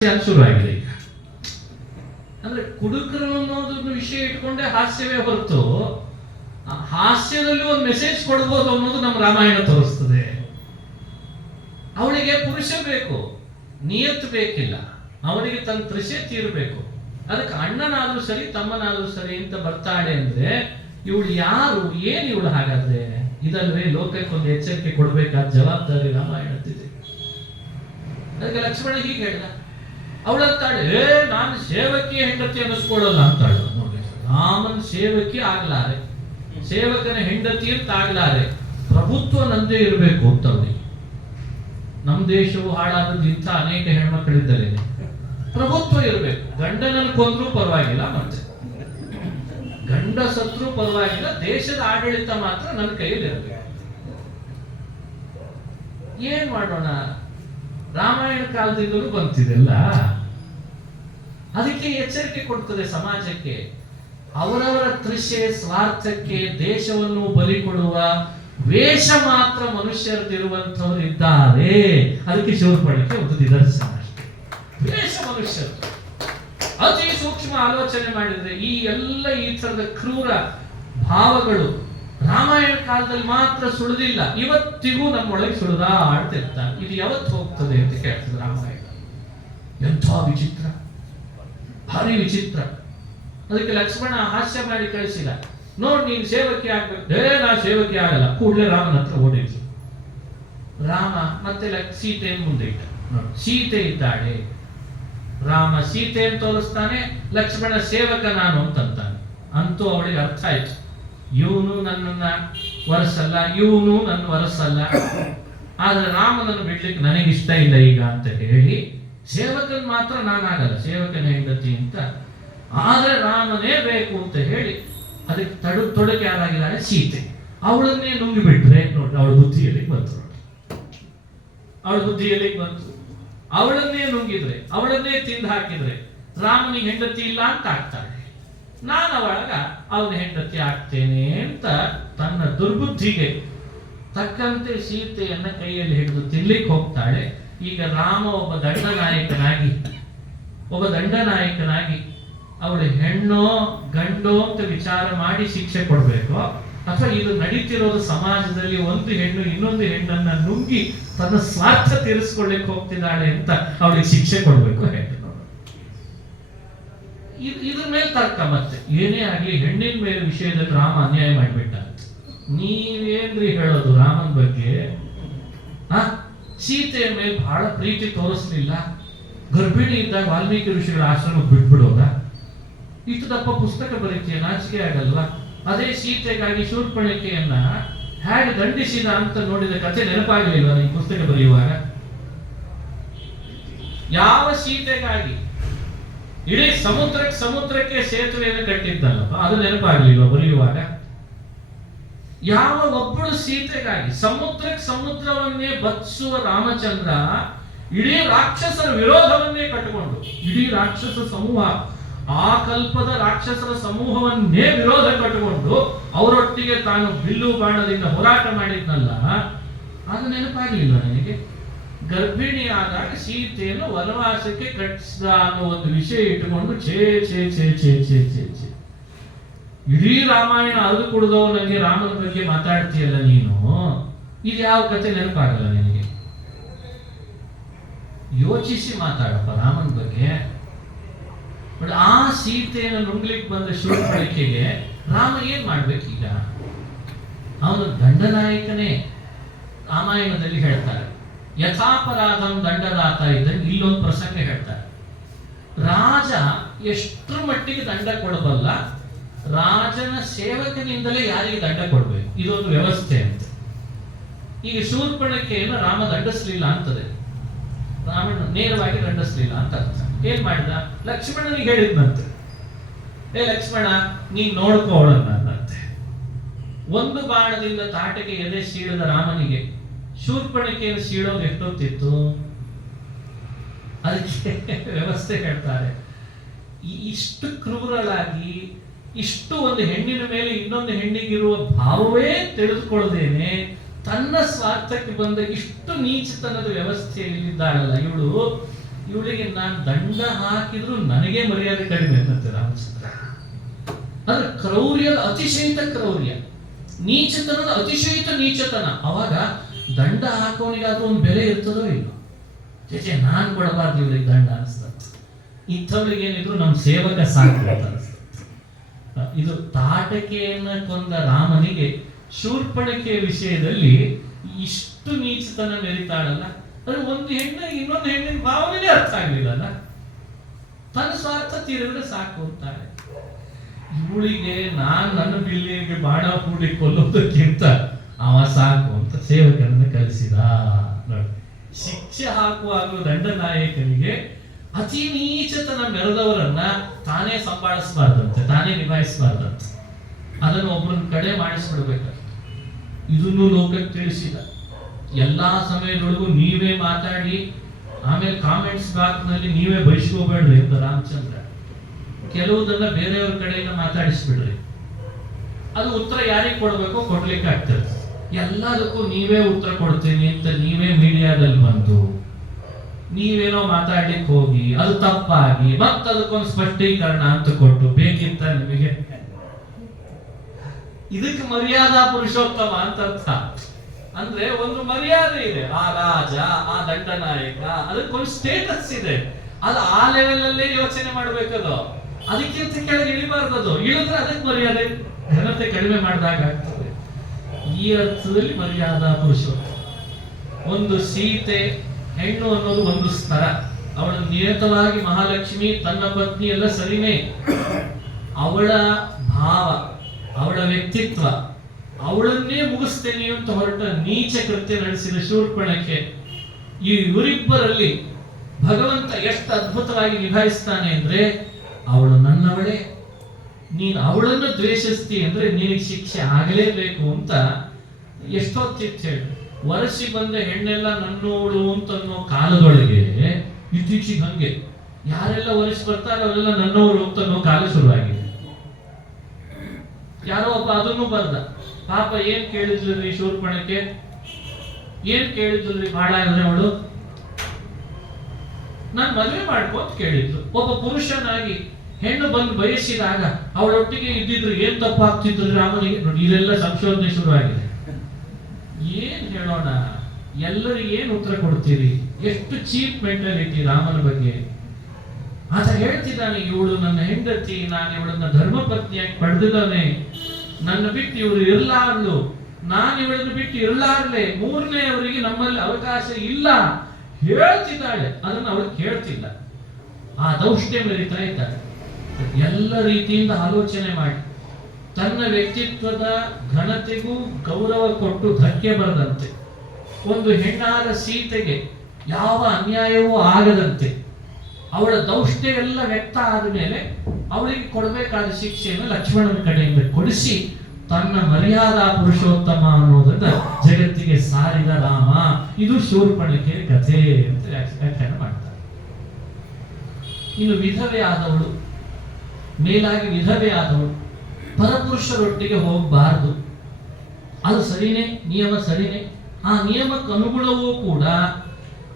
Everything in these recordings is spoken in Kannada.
ಶುರುವಾಗಿದೆ ಈಗ. ಅಂದ್ರೆ ಕುಡುಕರು ಅನ್ನೋದನ್ನು ವಿಷಯ ಇಟ್ಕೊಂಡೆ ಹಾಸ್ಯವೇ ಹೊರತು ಹಾಸ್ಯದಲ್ಲಿ ಒಂದು ಮೆಸೇಜ್ ಕೊಡ್ಬೋದು ಅನ್ನೋದು ನಮ್ಮ ರಾಮಾಯಣ ತೋರಿಸ್ತದೆ. ಅವಳಿಗೆ ಪುರುಷ ಬೇಕು, ನಿಯತ್ ಬೇಕಿಲ್ಲ, ಅವನಿಗೆ ತನ್ನ ತೃಷೆ ತೀರಬೇಕು. ಅದಕ್ಕೆ ಅಣ್ಣನಾದ್ರೂ ಸರಿ ತಮ್ಮನಾದ್ರೂ ಸರಿ ಅಂತ ಬರ್ತಾಳೆ ಅಂದ್ರೆ ಇವಳು ಯಾರು, ಏನ್ ಇವಳು? ಹಾಗಾದ್ರೆ ಇದಲ್ವೇ ಲೋಕಕ್ಕೆ ಒಂದು ಎಚ್ಚರಿಕೆ ಕೊಡ್ಬೇಕಾದ ಜವಾಬ್ದಾರಿ ರಾಮಾಯಣದಿದೆ. ಅದಕ್ಕೆ ಲಕ್ಷ್ಮಣ ಹೀಗೆ ಹೇಳ್ದ. ಅವಳಂತಾಳೆ, ನಾನು ಸೇವಕಿ ಹೆಂಡತಿ ಅನ್ನಿಸ್ಕೊಳ್ಳಲ್ಲ ಅಂತಾಳು. ನೋಡಿ, ರಾಮನ್ ಸೇವಕಿ ಆಗ್ಲಾರೆ, ಸೇವಕನ ಹೆಂಡತಿ ಅಂತ ಆಗ್ಲಾರೆ, ಪ್ರಭುತ್ವ ನಂದೇ ಇರಬೇಕು ಅಂತ ಅವನಿಗೆ. ನಮ್ಮ ದೇಶವು ಹಾಳಾದದ್ದು ಇಂಥ ಅನೇಕ ಹೆಣ್ಮಕ್ಳಿದ್ದಲೇ. ಪ್ರಭುತ್ವ ಇರಬೇಕು. ಗಂಡನನ್ನು ಕೊಂದ್ರೂ ಪರವಾಗಿಲ್ಲ, ಮತ್ತೆ ಗಂಡ ಸತ್ರು ಪರವಾಗಿಲ್ಲ, ದೇಶದ ಆಡಳಿತ ಮಾತ್ರ ನನ್ನ ಕೈಯಲ್ಲಿ ಇರಬೇಕು. ಏನ್ ಮಾಡೋಣ? ರಾಮಾಯಣ ಕಾಲದಿಂದಲೂ ಬಂತಿದೆಲ್ಲ. ಅದಕ್ಕೆ ಎಚ್ಚರಿಕೆ ಕೊಡ್ತದೆ ಸಮಾಜಕ್ಕೆ. ಅವರವರ ತೃಷೆ ಸ್ವಾರ್ಥಕ್ಕೆ ದೇಶವನ್ನು ಬಲಿ ಕೊಡುವ ವೇಷ ಮಾತ್ರ ಮನುಷ್ಯರದಿರುವಂತವರು ಇದ್ದಾರೆ. ಅದಕ್ಕೆ ಶೂರ್ಪಣಖಿ ಒಂದು ನಿದರ್ಶನ ಅಷ್ಟೇ. ವೇಷ ಮನುಷ್ಯರು ಅತಿ ಸೂಕ್ಷ್ಮ ಆಲೋಚನೆ ಮಾಡಿದ್ರೆ ಈ ಎಲ್ಲ ಈ ತರದ ಕ್ರೂರ ಭಾವಗಳು ರಾಮಾಯಣ ಕಾಲದಲ್ಲಿ ಮಾತ್ರ ಸುಳಿದಿಲ್ಲ, ಇವತ್ತಿಗೂ ನಮ್ಮೊಳಗೆ ಸುಳಿದಾಡ್ತಿರ್ತಾರೆ. ಇದು ಯಾವತ್ತು ಹೋಗ್ತದೆ ಅಂತ ಕೇಳ್ತದೆ ರಾಮಾಯಣ. ಎಂಥ ವಿಚಿತ್ರ, ಭಾರಿ ವಿಚಿತ್ರ. ಅದಕ್ಕೆ ಲಕ್ಷ್ಮಣ ಹಾಸ್ಯ ಮಾಡಿ ಕಳಿಸಿಲ್ಲ. ನೋಡ್, ನೀನ್ ಸೇವಕಿ ಆಗ್ಬೇಕು. ನಾ ಸೇವಕಿ ಆಗಲ್ಲ. ಕೂಡಲೇ ರಾಮನ ಹತ್ರ ಓಡಿದ್ರು. ರಾಮ ಮತ್ತೆ ಸೀತೆಯನ್ನು ಮುಂದೆ ಇಟ್ಟ. ನೋಡಿ, ಸೀತೆ ಇದ್ದಾಳೆ. ರಾಮ ಸೀತೆಯನ್ನು ತೋರಿಸ್ತಾನೆ, ಲಕ್ಷ್ಮಣ ಸೇವಕ ನಾನು ಅಂತಂತಾನೆ. ಅಂತೂ ಅವಳಿಗೆ ಅರ್ಥ ಆಯ್ತು, ಇವನು ನನ್ನನ್ನ ವರಸಲ್ಲ, ಇವನು ನನ್ನ ವರಸಲ್ಲ, ಆದ್ರೆ ರಾಮನನ್ನು ಬಿಡ್ಲಿಕ್ಕೆ ನನಗಿಷ್ಟ ಇಲ್ಲ ಈಗ ಅಂತ ಹೇಳಿ ಸೇವಕನ್ ಮಾತ್ರ ನಾನಾಗಲ್ಲ, ಸೇವಕನ ಹೆಂಡತಿ ಅಂತ, ಆದ್ರೆ ರಾಮನೇ ಬೇಕು ಅಂತ ಹೇಳಿ ಅದಕ್ಕೆ ತೊಡಕೆ ಯಾರಾಗಿದ್ದಾಳೆ? ಸೀತೆ. ಅವಳನ್ನೇ ನುಂಗಿ ಬಿಟ್ರೆ ನೋಡಿ, ಅವಳ ಬುದ್ಧಿಯಲ್ಲಿ ಬಂತು. ಅವಳ ಬುದ್ಧಿಯಲ್ಲಿ ಬಂತು. ಅವಳನ್ನೇ ನುಂಗಿದ್ರೆ, ಅವಳನ್ನೇ ತಿಂದು ಹಾಕಿದ್ರೆ ರಾಮನಿಗೆ ಹೆಂಡತಿ ಇಲ್ಲ ಅಂತ ಆಗ್ತಾಳೆ. ನಾನು ಅವನ ಹೆಂಡತಿ ಆಗ್ತೇನೆ ಅಂತ ತನ್ನ ದುರ್ಬುದ್ಧಿಗೆ ತಕ್ಕಂತೆ ಸೀತೆಯನ್ನ ಕೈಯಲ್ಲಿ ಹಿಡಿದು ತಿನ್ಲಿಕ್ಕೆ ಹೋಗ್ತಾಳೆ. ಈಗ ರಾಮ ಒಬ್ಬ ದಂಡನಾಯಕನಾಗಿ ಅವಳು ಹೆಣ್ಣೋ ಗಂಡೋ ಅಂತ ವಿಚಾರ ಮಾಡಿ ಶಿಕ್ಷೆ ಕೊಡ್ಬೇಕು, ಅಥವಾ ಇದು ನಡೀತಿರೋದು ಸಮಾಜದಲ್ಲಿ ಒಂದು ಹೆಣ್ಣು ಇನ್ನೊಂದು ಹೆಣ್ಣನ್ನ ನುಂಗಿ ತನ್ನ ಸ್ವಾರ್ಥ ತೀರಿಸ್ಕೊಳ್ಳಿಕ್ಕೆ ಹೋಗ್ತಿದ್ದಾಳೆ ಅಂತ ಅವಳಿಗೆ ಶಿಕ್ಷೆ ಕೊಡ್ಬೇಕು. ಇದ್ರ ಮೇಲೆ ತರ್ಕ. ಮತ್ತೆ ಏನೇ ಆಗ್ಲಿ ಹೆಣ್ಣಿನ ಮೇಲೆ ವಿಷಯದಲ್ಲಿ ರಾಮ ಅನ್ಯಾಯ ಮಾಡಿಬಿಟ್ಟ. ನೀವೇನ್ರಿ ಹೇಳೋದು ರಾಮನ ಬಗ್ಗೆ? ಸೀತೆಯ ಮೇಲೆ ಬಹಳ ಪ್ರೀತಿ ತೋರಿಸ್ಲಿಲ್ಲ. ಗರ್ಭಿಣಿ ಇದ್ದಾಗ ವಾಲ್ಮೀಕಿ ಋಷಿಗಳ ಆಶ್ರಮಕ್ಕೆ ಬಿಟ್ಬಿಡೋದ? ಇಷ್ಟು ದಪ್ಪ ಪುಸ್ತಕ ಬರೀತೀಯ, ನಾಚಿಕೆ ಆಗಲ್ವಾ? ಅದೇ ಸೀತೆಗಾಗಿ ಶೂರ್ಪಣಖಿಯನ್ನ ಹೇಗೆ ದಂಡಿಸಿದ ಅಂತ ನೋಡಿದ ಕಥೆ ನೆನಪಾಗಲಿಲ್ವ ಈ ಪುಸ್ತಕ ಬರೆಯುವಾಗ? ಯಾವ ಸೀತೆಗಾಗಿ ಇಡೀ ಸಮುದ್ರಕ್ಕೆ ಸೇತುವೆಯನ್ನು ಕಟ್ಟಿದ್ದಲ್ಲಪ್ಪ, ಅದು ನೆನಪಾಗಲಿಲ್ವ ಬರೆಯುವಾಗ? ಯಾವ ಒಬ್ಬಳು ಸೀತೆಗಾಗಿ ಸಮುದ್ರವನ್ನೇ ಬಚ್ಚಿಸುವ ರಾಮಚಂದ್ರ ಇಡೀ ರಾಕ್ಷಸರ ವಿರೋಧವನ್ನೇ ಕಟ್ಟಿಕೊಂಡು, ಇಡೀ ರಾಕ್ಷಸ ಸಮೂಹ, ಆ ಕಲ್ಪದ ರಾಕ್ಷಸರ ಸಮೂಹವನ್ನೇ ವಿರೋಧ ಕಟ್ಟಿಕೊಂಡು ಅವರೊಟ್ಟಿಗೆ ತಾನು ಬಿಲ್ಲು ಬಾಣದಿಂದ ಹೋರಾಟ ಮಾಡಿದ್ನಲ್ಲ, ಅದು ನೆನಪಾಗಲಿಲ್ಲ ನನಗೆ. ಗರ್ಭಿಣಿ ಆದಾಗ ಸೀತೆಯನ್ನು ವನವಾಸಕ್ಕೆ ಕಟ್ಟಿಸಿದ ಅನ್ನೋ ಒಂದು ವಿಷಯ ಇಟ್ಟುಕೊಂಡು ಛೇ ಛೇ ಛೇ ಛೇ ಛೇ ಛೇ ಛೇ ಇಡೀ ರಾಮಾಯಣ ಅದು ಕುಡಿದವ ನನಗೆ ರಾಮನ ಬಗ್ಗೆ ಮಾತಾಡ್ತೀಯಲ್ಲ ನೀನು. ಇದು ಯಾವ ಕಥೆ ನೆನಪಾಗಲ್ಲ ನಿನಗೆ? ಯೋಚಿಸಿ ಮಾತಾಡಪ್ಪ ರಾಮನ ಬಗ್ಗೆ. ಬಟ್ ಆ ಸೀತೆಯನ್ನು ನುಂಗ್ಲಿಕ್ಕೆ ಬಂದ ಶೂರ್ಪಣಖಿಗೆ ರಾಮ ಏನ್ ಮಾಡ್ಬೇಕೀಗ? ಅವನು ದಂಡನಾಯಕನೇ. ರಾಮಾಯಣದಲ್ಲಿ ಹೇಳ್ತಾರೆ, ಯಥಾಪರಾಧಂ ದಂಡದಾತ ಇದ್ದಂಗೆ ಇಲ್ಲೊಂದು ಪ್ರಸಂಗ ಹೇಳ್ತಾರೆ. ರಾಜ ಎಷ್ಟರ ಮಟ್ಟಿಗೆ ದಂಡ ಕೊಡಬಲ್ಲ, ರಾಜನ ಸೇವಕನಿಂದಲೇ ಯಾರಿಗೆ ದಂಡ ಕೊಡ್ಬೇಕು, ಇದೊಂದು ವ್ಯವಸ್ಥೆ ಅಂತ. ಈಗ ಶೂರ್ಪಣಖಿಯನ್ನು ರಾಮ ದಂಡಿಸ್ಲಿಲ್ಲ ಅಂತದೆ, ರಾಮನ ನೇರವಾಗಿ ದಂಡಿಸ್ಲಿಲ್ಲ ಅಂತ ಅರ್ಥ. ಏನ್ ಮಾಡಿದ? ಲಕ್ಷ್ಮಣನಿಗೆ ಹೇಳಿದ್ನಂತೆ, ಲಕ್ಷ್ಮಣ ನೀನ್ ನೋಡ್ಕೋಳನ್ನಂತೆ. ಒಂದು ಬಾಣದಿಂದ ತಾಟಕ್ಕೆ ಎದೆ ಸೀಳದ ರಾಮನಿಗೆ ಶೂರ್ಪಣಖಿಯನ್ನು ಸೀಳೋದು ಎಷ್ಟೊತ್ತಿತ್ತು? ಅದಕ್ಕೆ ವ್ಯವಸ್ಥೆ ಹೇಳ್ತಾರೆ. ಇಷ್ಟು ಕ್ರೂರಳಾಗಿ, ಇಷ್ಟು ಒಂದು ಹೆಣ್ಣಿನ ಮೇಲೆ ಇನ್ನೊಂದು ಹೆಣ್ಣಿಗಿರುವ ಭಾವವೇ ತಿಳಿದುಕೊಳ್ಳದೇನೆ ತನ್ನ ಸ್ವಾರ್ಥಕ್ಕೆ ಬಂದ ಇಷ್ಟು ನೀಚತನದ ವ್ಯವಸ್ಥೆಯಲ್ಲಿದ್ದಾಳಲ್ಲ ಇವಳು, ಇವಳಿಗೆ ನಾನು ದಂಡ ಹಾಕಿದ್ರು ನನಗೆ ಮರ್ಯಾದೆ ಕಡಿಮೆ ಅನ್ನತ್ತೆ ರಾಮಚಂದ್ರ. ಅಂದ್ರೆ ಕ್ರೌರ್ಯದ ಅತಿಶಯಿತ ಕ್ರೌರ್ಯ, ನೀಚತನದ ಅತಿಶಯಿತ ನೀಚತನ. ಅವಾಗ ದಂಡ ಹಾಕೋನಿಗಾದ್ರೂ ಒಂದು ಬೆಲೆ ಇರ್ತದೋ ಇಲ್ಲೋ? ಚೇಚೆ ನಾನ್ ಕೊಡಬಾರ್ದು ಇವಳಿಗೆ ದಂಡ ಅನಿಸ್ತದೆ. ಇಂಥವ್ರಿಗೆ ಏನಿದ್ರು ನಮ್ಮ ಸೇವಕ ಸಾಕು ಅಂತ ಅನಿಸ್ತದೆ. ಇದು ತಾಟಕೆಯನ್ನ ಕೊಂದ ರಾಮನಿಗೆ ಶೂರ್ಪಣಖೆ ವಿಷಯದಲ್ಲಿ ಇಷ್ಟು ನೀಚತನ ಮೆರಿತಾಳಲ್ಲ. ಅದು ಒಂದು ಹೆಣ್ಣಿಗೆ ಇನ್ನೊಂದು ಹೆಣ್ಣಿನ ಭಾವನೆ ಅರ್ಥ ಆಗ್ಲಿಲ್ಲಲ್ಲ. ತನ್ನ ಸ್ವಾರ್ಥ ತೀರಿದ್ರೆ ಸಾಕು ಅಂತಾಳೆ. ಇವಳಿಗೆ ನನ್ನ ಬಿಲ್ಲಿಗೆ ಬಾಣ ಹೂಡಿ ಕೊಲ್ಲೋದಕ್ಕಿಂತ ಅವ ಸಾಕು ಅಂತ ಸೇವಕರನ್ನು ಕಲಿಸಿದ. ನೋಡಿ, ಶಿಕ್ಷೆ ಹಾಕುವಾಗಲೂ ದಂಡನಾಯಕನಿಗೆ ಅತಿ ನೀಚತನ ಮೆರೆದವರನ್ನ ತಾನೇ ಸಂಭಾಳಿಸಬಾರ್ದಂತೆ, ತಾನೇ ನಿಭಾಯಿಸಬಾರ್ದಂತೆ. ಅದನ್ನು ಒಬ್ಬರನ್ನ ಕಡೆ ಮಾಡಿಸ್ಬಿಡ್ಬೇಕಂತ ಇದನ್ನು ಲೋಕಕ್ಕೆ ತಿಳಿಸಿದ. ಎಲ್ಲಾ ಸಮಯದೊಳಗೂ ನೀವೇ ಮಾತಾಡಿ ಆಮೇಲೆ ಕಾಮೆಂಟ್ಸ್ ಬಾಕ್ಸ್ ನಲ್ಲಿ ನೀವೇ ಬಯಸ್ಕೋಬೇಡ್ರಿ ಅಂತ ರಾಮಚಂದ್ರ. ಕೆಲವುದನ್ನ ಬೇರೆಯವ್ರ ಕಡೆಯಿಂದ ಮಾತಾಡಿಸ್ಬಿಡ್ರಿ, ಅದು ಉತ್ತರ ಯಾರಿಗೆ ಕೊಡ್ಬೇಕೋ ಕೊಡ್ಲಿಕ್ಕೆ ಆಗ್ತದೆ. ಎಲ್ಲದಕ್ಕೂ ನೀವೇ ಉತ್ತರ ಕೊಡ್ತೀನಿ ಅಂತ ನೀವೇ ಮೀಡಿಯಾದಲ್ಲಿ ಬಂದು ನೀವೇನೋ ಮಾತಾಡ್ಲಿಕ್ಕೆ ಹೋಗಿ ಅದು ತಪ್ಪಾಗಿ ಅದಕ್ಕೊಂದು ಸ್ಪಷ್ಟೀಕರಣ ಅಂತ ಕೊಟ್ಟು ಬೇಕಿತ್ತ ನಿಮಗೆ? ಇದಕ್ಕೆ ಮರ್ಯಾದಾ ಪುರುಷೋತ್ತಮ ಅಂತ ಅರ್ಥ. ಅಂದ್ರೆ ಒಂದು ಮರ್ಯಾದೆ ಇದೆ. ಆ ರಾಜ, ಆ ದಂಡನಾಯಕ, ಅದಕ್ಕೊಂದು ಸ್ಟೇಟಸ್ ಇದೆ. ಅದು ಆ ಲೆವೆಲ್ ಅಲ್ಲೇ ಯೋಚನೆ ಮಾಡ್ಬೇಕದು. ಅದಕ್ಕಿಂತ ಕೆಳಗೆ ಇಳಿಬಾರ್ದದು. ಇಳಿದ್ರೆ ಅದಕ್ಕೆ ಮರ್ಯಾದೆ ಘನತೆ ಕಡಿಮೆ ಮಾಡಿದಾಗ ಆಗ್ತದೆ. ಈ ಅರ್ಥದಲ್ಲಿ ಮರ್ಯಾದಾ ಪುರುಷೋತ್ತಮ. ಒಂದು ಸೀತೆ ಹೆಣ್ಣು ಅನ್ನೋದು ಒಂದು ಸ್ತರ. ಅವಳ ನಿಯತವಾಗಿ ಮಹಾಲಕ್ಷ್ಮಿ, ತನ್ನ ಪತ್ನಿ ಎಲ್ಲ ಸರಿನೇ. ಅವಳ ಭಾವ, ಅವಳ ವ್ಯಕ್ತಿತ್ವ, ಅವಳನ್ನೇ ಮುಗಿಸ್ತೇನೆ ಅಂತ ಹೊರಟ ನೀಚ ಕೃತ್ಯ ನಡೆಸಿದ ಶೂರ್ಪಣಖೆ. ಈ ಇವರಿಬ್ಬರಲ್ಲಿ ಭಗವಂತ ಎಷ್ಟು ಅದ್ಭುತವಾಗಿ ನಿಭಾಯಿಸ್ತಾನೆ ಅಂದ್ರೆ, ಅವಳು ನನ್ನವಳೇ, ನೀನು ಅವಳನ್ನು ದ್ವೇಷಿಸ್ತಿ ಅಂದ್ರೆ ನಿನಗೆ ಶಿಕ್ಷೆ ಆಗಲೇಬೇಕು ಅಂತ ಎಷ್ಟೊತ್ತಿತ್ತು ಹೇಳಿ. ವರಸಿ ಬಂದ ಹೆಣ್ಣೆಲ್ಲ ನನ್ನೋಳು ಅಂತ ಅನ್ನೋ ಕಾಲದೊಳಗೆ ಇತ್ತೀಚೆಗೆ ಹಂಗೆ ಯಾರೆಲ್ಲ ವರಸಿ ಬರ್ತಾರೆ ಅವರೆಲ್ಲ ನನ್ನವರು ಅಂತ ಅನ್ನೋ ಕಾಲ ಶುರುವಾಗಿದೆ. ಯಾರೋ ಒಬ್ಬ ಅದನ್ನು ಬರ್ದ. ಪಾಪ ಏನ್ ಕೇಳಿದ್ರಿ ಶೂರ್ಪಣಖೆ, ಏನ್ ಕೇಳಿದ್ರಿ ಬಾಳ ಅಂದ್ರೆ ಅವಳು ನಾನು ಮದುವೆ ಮಾಡ್ಕೋತ ಕೇಳಿದ್ರು. ಒಬ್ಬ ಪುರುಷನಾಗಿ ಹೆಣ್ಣು ಬಂದು ಬಯಸಿದಾಗ ಅವಳೊಟ್ಟಿಗೆ ಇದ್ದಿದ್ರು ಏನ್ ತಪ್ಪಾಗ್ತಿದ್ರು ರಾಮನಿಗೆ? ನೋಡಿ, ಇದೆಲ್ಲ ಸಂಶೋಧನೆ ಶುರುವಾಗಿದೆ. ಏನ್ ಹೇಳೋಣ, ಎಲ್ಲರಿಗೆ ಏನ್ ಉತ್ತರ ಕೊಡ್ತೀರಿ? ಎಷ್ಟು ಚೀಪ್ ಮೆಂಟಾಲಿಟಿ ರಾಮನ ಬಗ್ಗೆ. ಆತ ಹೇಳ್ತಿದ್ದಾನೆ, ಇವಳು ನನ್ನ ಹೆಂಡತಿ, ನಾನು ಇವಳನ್ನ ಧರ್ಮಪತ್ನಿಯಾಗಿ ಪಡೆದಿದ್ದಾನೆ, ನನ್ನ ಬಿಟ್ಟು ಇವರು ಇರ್ಲಾರ್ಲು, ನಾನು ಇವಳನ್ನು ಬಿಟ್ಟು ಇರ್ಲಾರ್ಲೆ, ಮೂರನೇ ಅವರಿಗೆ ನಮ್ಮಲ್ಲಿ ಅವಕಾಶ ಇಲ್ಲ ಹೇಳ್ತಿದ್ದಾಳೆ. ಅದನ್ನ ಅವಳು ಕೇಳ್ತಿಲ್ಲ. ಆ ದೌಷ್ಟ್ಯ ಮೆರಿತಾ ಇದ್ದಾಳೆ. ಎಲ್ಲ ರೀತಿಯಿಂದ ಆಲೋಚನೆ ಮಾಡಿ ತನ್ನ ವ್ಯಕ್ತಿತ್ವದ ಘನತೆಗೂ ಗೌರವ ಕೊಟ್ಟು ಧಕ್ಕೆ ಬರದಂತೆ, ಒಂದು ಹೆಣ್ಣಾದ ಸೀತೆಗೆ ಯಾವ ಅನ್ಯಾಯವೂ ಆಗದಂತೆ, ಅವಳ ದೌಷ್ಟ್ಯ ಎಲ್ಲ ವ್ಯಕ್ತ ಆದ ಮೇಲೆ ಅವಳಿಗೆ ಕೊಡಬೇಕಾದ ಶಿಕ್ಷೆಯನ್ನು ಲಕ್ಷ್ಮಣನ ಕಡೆಯಿಂದ ಕೊಡಿಸಿ ತನ್ನ ಮರ್ಯಾದಾ ಪುರುಷೋತ್ತಮ ಅನ್ನೋದನ್ನ ಜಗತ್ತಿಗೆ ಸಾರಿದ ರಾಮ. ಇದು ಶೂರ್ಪಣಖೆ ಕಥೆ ಅಂತ ವ್ಯಾಖ್ಯಾನ ಮಾಡ್ತಾರೆ. ಇನ್ನು ವಿಧವೆ ಆದವಳು, ಮೇಲಾಗಿ ವಿಧವೆ ಆದವಳು ಪರಪುರುಷರೊಟ್ಟಿಗೆ ಹೋಗಬಾರದು. ಅದು ಸರಿನೇ, ನಿಯಮ ಸರಿನೇ. ಆ ನಿಯಮಕ್ಕೆ ಅನುಗುಣವೂ ಕೂಡ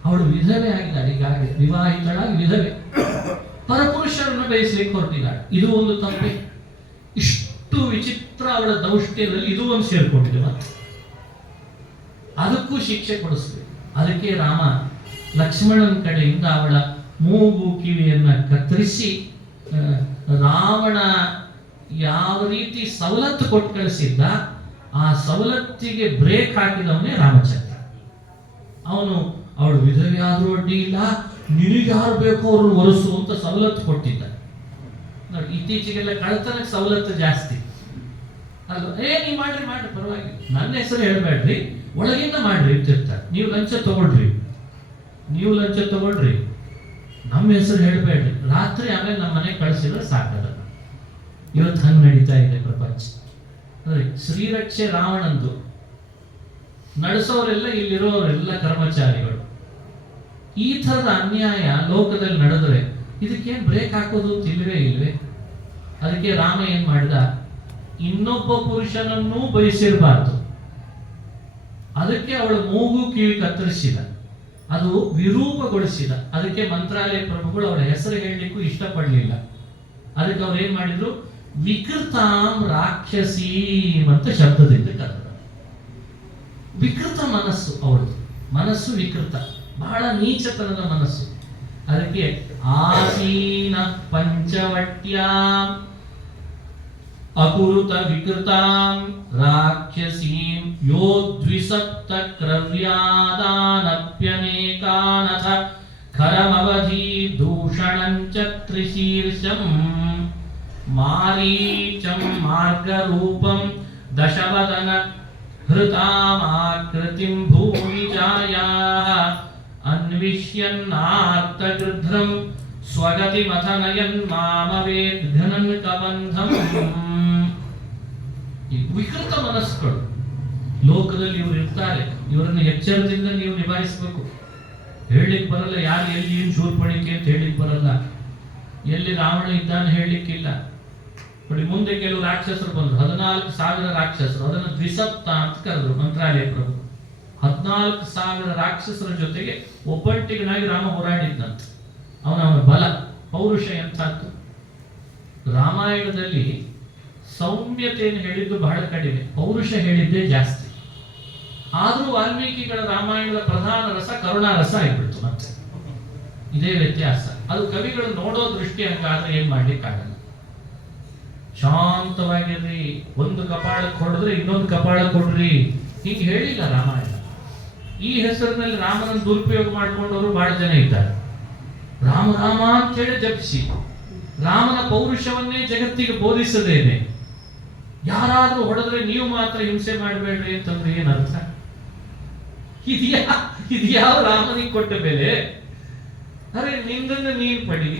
ಅವಳು ವಿಧವೆ ಆಗಿದ್ದಾಳೆ. ಈಗಾಗಲೇ ವಿವಾಹಿತಳಾಗಿ ವಿಧವೆ, ಪರಪುರುಷರನ್ನು ಬಯಸಲಿಕ್ಕೆ ಹೊರಟಿದ್ದಾಳೆ. ಇದು ಒಂದು ತಪ್ಪೆ. ಇಷ್ಟು ವಿಚಿತ್ರ ಅವಳ ದೌಷ್ಟ್ಯದಲ್ಲಿ ಇದು ಒಂದು ಸೇರ್ಕೊಂಡಿದೆ. ಮತ್ತೆ ಅದಕ್ಕೂ ಶಿಕ್ಷೆ ಕೊಡಿಸ್ಬೇಕು. ಅದಕ್ಕೆ ರಾಮ ಲಕ್ಷ್ಮಣನ ಕಡೆಯಿಂದ ಅವಳ ಮೂಗು ಕಿವಿಯನ್ನ ಕತ್ತರಿಸಿ, ರಾವಣ ಯಾವ ರೀತಿ ಸವಲತ್ತು ಕೊಟ್ಟು ಕಳಿಸಿದ್ದ ಆ ಸವಲತ್ತಿಗೆ ಬ್ರೇಕ್ ಹಾಕಿದವನೇ ರಾಮಚಂದ್ರ. ಅವನು ಅವಳು ವಿಧವೆ ಆದ್ರೂ ಅಡ್ಡಿ ಇಲ್ಲ, ನಿನಗೆ ಯಾರು ಬೇಕೋ ಅವ್ರನ್ನ ಒರೆಸು ಅಂತ ಸವಲತ್ತು ಕೊಟ್ಟಿದ್ದ. ನೋಡಿ, ಇತ್ತೀಚೆಗೆಲ್ಲ ಕಳ್ತನಕ್ಕೆ ಸವಲತ್ತು ಜಾಸ್ತಿ ಅಲ್ವ? ನೀವು ಮಾಡ್ರಿ ಪರವಾಗಿಲ್ಲ, ನನ್ನ ಹೆಸರು ಹೇಳ್ಬೇಡ್ರಿ, ಒಳಗಿಂದ ಮಾಡ್ರಿ ಅಂತಿರ್ತಾರೆ. ನೀವು ಲಂಚ ತಗೊಳ್ರಿ, ನಮ್ಮ ಹೆಸರು ಹೇಳ್ಬೇಡ್ರಿ, ರಾತ್ರಿ ಆಮೇಲೆ ನಮ್ಮ ಮನೆ ಕಳಿಸಿದ್ರೆ ಸಾಕಲ್ಲ. ಇವತ್ತು ಹಂಗೆ ನಡೀತಾ ಇದೆ ಪ್ರಪಂಚ. ಶ್ರೀರಕ್ಷೆ ರಾವಣಂದು ನಡೆಸೋರೆಲ್ಲ ಇಲ್ಲಿರೋರೆಲ್ಲ ಕರ್ಮಚಾರಿಗಳು. ಈ ಥರದ ಅನ್ಯಾಯ ಲೋಕದಲ್ಲಿ ನಡೆದರೆ ಇದಕ್ಕೇನು ಬ್ರೇಕ್ ಹಾಕೋದು ಇಲ್ವೇ? ಅದಕ್ಕೆ ರಾಮ ಏನ್ ಮಾಡಿದ, ಇನ್ನೊಬ್ಬ ಪುರುಷನನ್ನೂ ಬಯಸಿರಬಾರ್ದು. ಅದಕ್ಕೆ ಅವಳ ಮೂಗು ಕಿವಿ ಕತ್ತರಿಸಿದ. ಅದು ವಿರೂಪಗೊಳಿಸಿದ. ಅದಕ್ಕೆ ಮಂತ್ರಾಲಯ ಪ್ರಭುಗಳು ಅವರ ಹೆಸರು ಹೇಳಲಿಕ್ಕೂ ಇಷ್ಟಪಡಲಿಲ್ಲ. ಅದಕ್ಕೆ ಅವ್ರು ಏನ್ ಮಾಡಿದ್ರು, ವಿಕೃತಾಂ ರಾಕ್ಷಸೀಂ ಅಂತ ಶಬ್ದದಿಂದ ಕರೆದರು. ವಿಕೃತ ಮನಸ್ಸು ಅವಳದು, ಮನಸ್ಸು ವಿಕೃತ, ಬಹಳ ನೀಚತನದ ಮನಸ್ಸು. ಅದಕ್ಕೆ ಆಸೀನ ಪಂಚವಟ್ಯಾಂ ಅಕುರುತ ವಿಕೃತಾಂ ರಾಕ್ಷಸೀಂ ಯೋ ದ್ವಿಸಪ್ತ ಕ್ರವ್ಯಾದಾನಪ್ಯನೇಕಾನಥ ಖರಮವಧಿ ದೂಷಣಂಚ ತ್ರಿಶೀರ್ಷಂ ಮಾರೀಚಂ ಮಾರ್ಗರೂಪಂ ದಶವದನ ಹೃತಾಮಾಕೃತಿಂ ಭೂಮಿಜಾಯಾಃ ಅನ್ವಿಷ್ಯನ್ನಾರ್ತಗೃಧ್ರಂ ಸ್ವಗತಿಮಥನಯನ್ ಮಾಮವೇದ್ಘನನ್ ಕಬಂಧಂ. ಈ ವಿಕೃತ ಮನಸ್ಸುಗಳು ಲೋಕದಲ್ಲಿ ಇವರು ಇರ್ತಾರೆ. ಇವರನ್ನು ಎಚ್ಚರದಿಂದ ನೀವು ನಿಭಾಯಿಸಬೇಕು. ಹೇಳಲಿಕ್ಕೆ ಬರಲ್ಲ ಯಾರು ಎಲ್ಲಿ ಏನು ಶೂರ್ಪಣಿಕೆ ಅಂತ ಹೇಳಲಿಕ್ಕೆ ಬರಲ್ಲ, ಎಲ್ಲಿ ರಾವಣ ಇದ್ದಾನೆ ಹೇಳಲಿಕ್ಕಿಲ್ಲ. ನೋಡಿ, ಮುಂದೆ ಕೆಲವು ರಾಕ್ಷಸರು ಬಂದರು, 14,000 ರಾಕ್ಷಸರು. ಅದನ್ನು ದ್ವಿಸಪ್ತ ಅಂತ ಕರೆದ್ರು ಮಂತ್ರಾಲಯ ಪ್ರಭು. 14,000 ರಾಕ್ಷಸರ ಜೊತೆಗೆ ಒಬ್ಬಂಟಿಗನಾಗಿ ರಾಮ ಹೋರಾಡಿದ್ದಂತ. ಅವನ ಬಲ ಪೌರುಷ ಎಂಥದ್ದು. ರಾಮಾಯಣದಲ್ಲಿ ಸೌಮ್ಯತೆಯನ್ನು ಹೇಳಿದ್ದು ಬಹಳ ಕಡಿಮೆ, ಪೌರುಷ ಹೇಳಿದ್ದೇ ಜಾಸ್ತಿ. ಆದರೂ ವಾಲ್ಮೀಕಿಗಳ ರಾಮಾಯಣದ ಪ್ರಧಾನ ರಸ ಕರುಣಾರಸ ಆಗಿಬಿಡ್ತು. ಮತ್ತೆ ಇದೇ ವ್ಯತ್ಯಾಸ. ಅದು ಕವಿಗಳು ನೋಡೋ ದೃಷ್ಟಿ ಹಂಗಾದ್ರೆ ಏನ್ ಮಾಡ್ಲಿಕ್ಕಾಗಲ್ಲ. ಶಾಂತವಾಗಿರ್ರಿ, ಒಂದು ಕಪಾಳಕ್ಕೆ ಹೊಡೆದ್ರೆ ಇನ್ನೊಂದು ಕಪಾಳ ಕೊಡ್ರಿ, ಹೀಗೆ ಹೇಳಿಲ್ಲ ರಾಮಾಯಣ. ಈ ಹೆಸರಿನಲ್ಲಿ ರಾಮನ ದುರುಪಯೋಗ ಮಾಡಿಕೊಂಡವರು ಬಹಳ ಜನ ಇದ್ದಾರೆ. ರಾಮ ರಾಮ ಅಂತ ಹೇಳಿ ಜಪಿಸಿ ರಾಮನ ಪೌರುಷವನ್ನೇ ಜಗತ್ತಿಗೆ ಬೋಧಿಸದೇನೆ ಯಾರಾದ್ರೂ ಹೊಡೆದ್ರೆ ನೀವು ಮಾತ್ರ ಹಿಂಸೆ ಮಾಡಬೇಡ್ರಿ ಅಂತಂದ್ರೆ ಏನರ್ಥ? ಇದ್ಯಾವ ರಾಮನಿಗೆ ಕೊಟ್ಟ ಬೆಲೆ? ಅರೆ, ನಿನ್ನನ್ನು ನೀನ್ ಪಡಿ,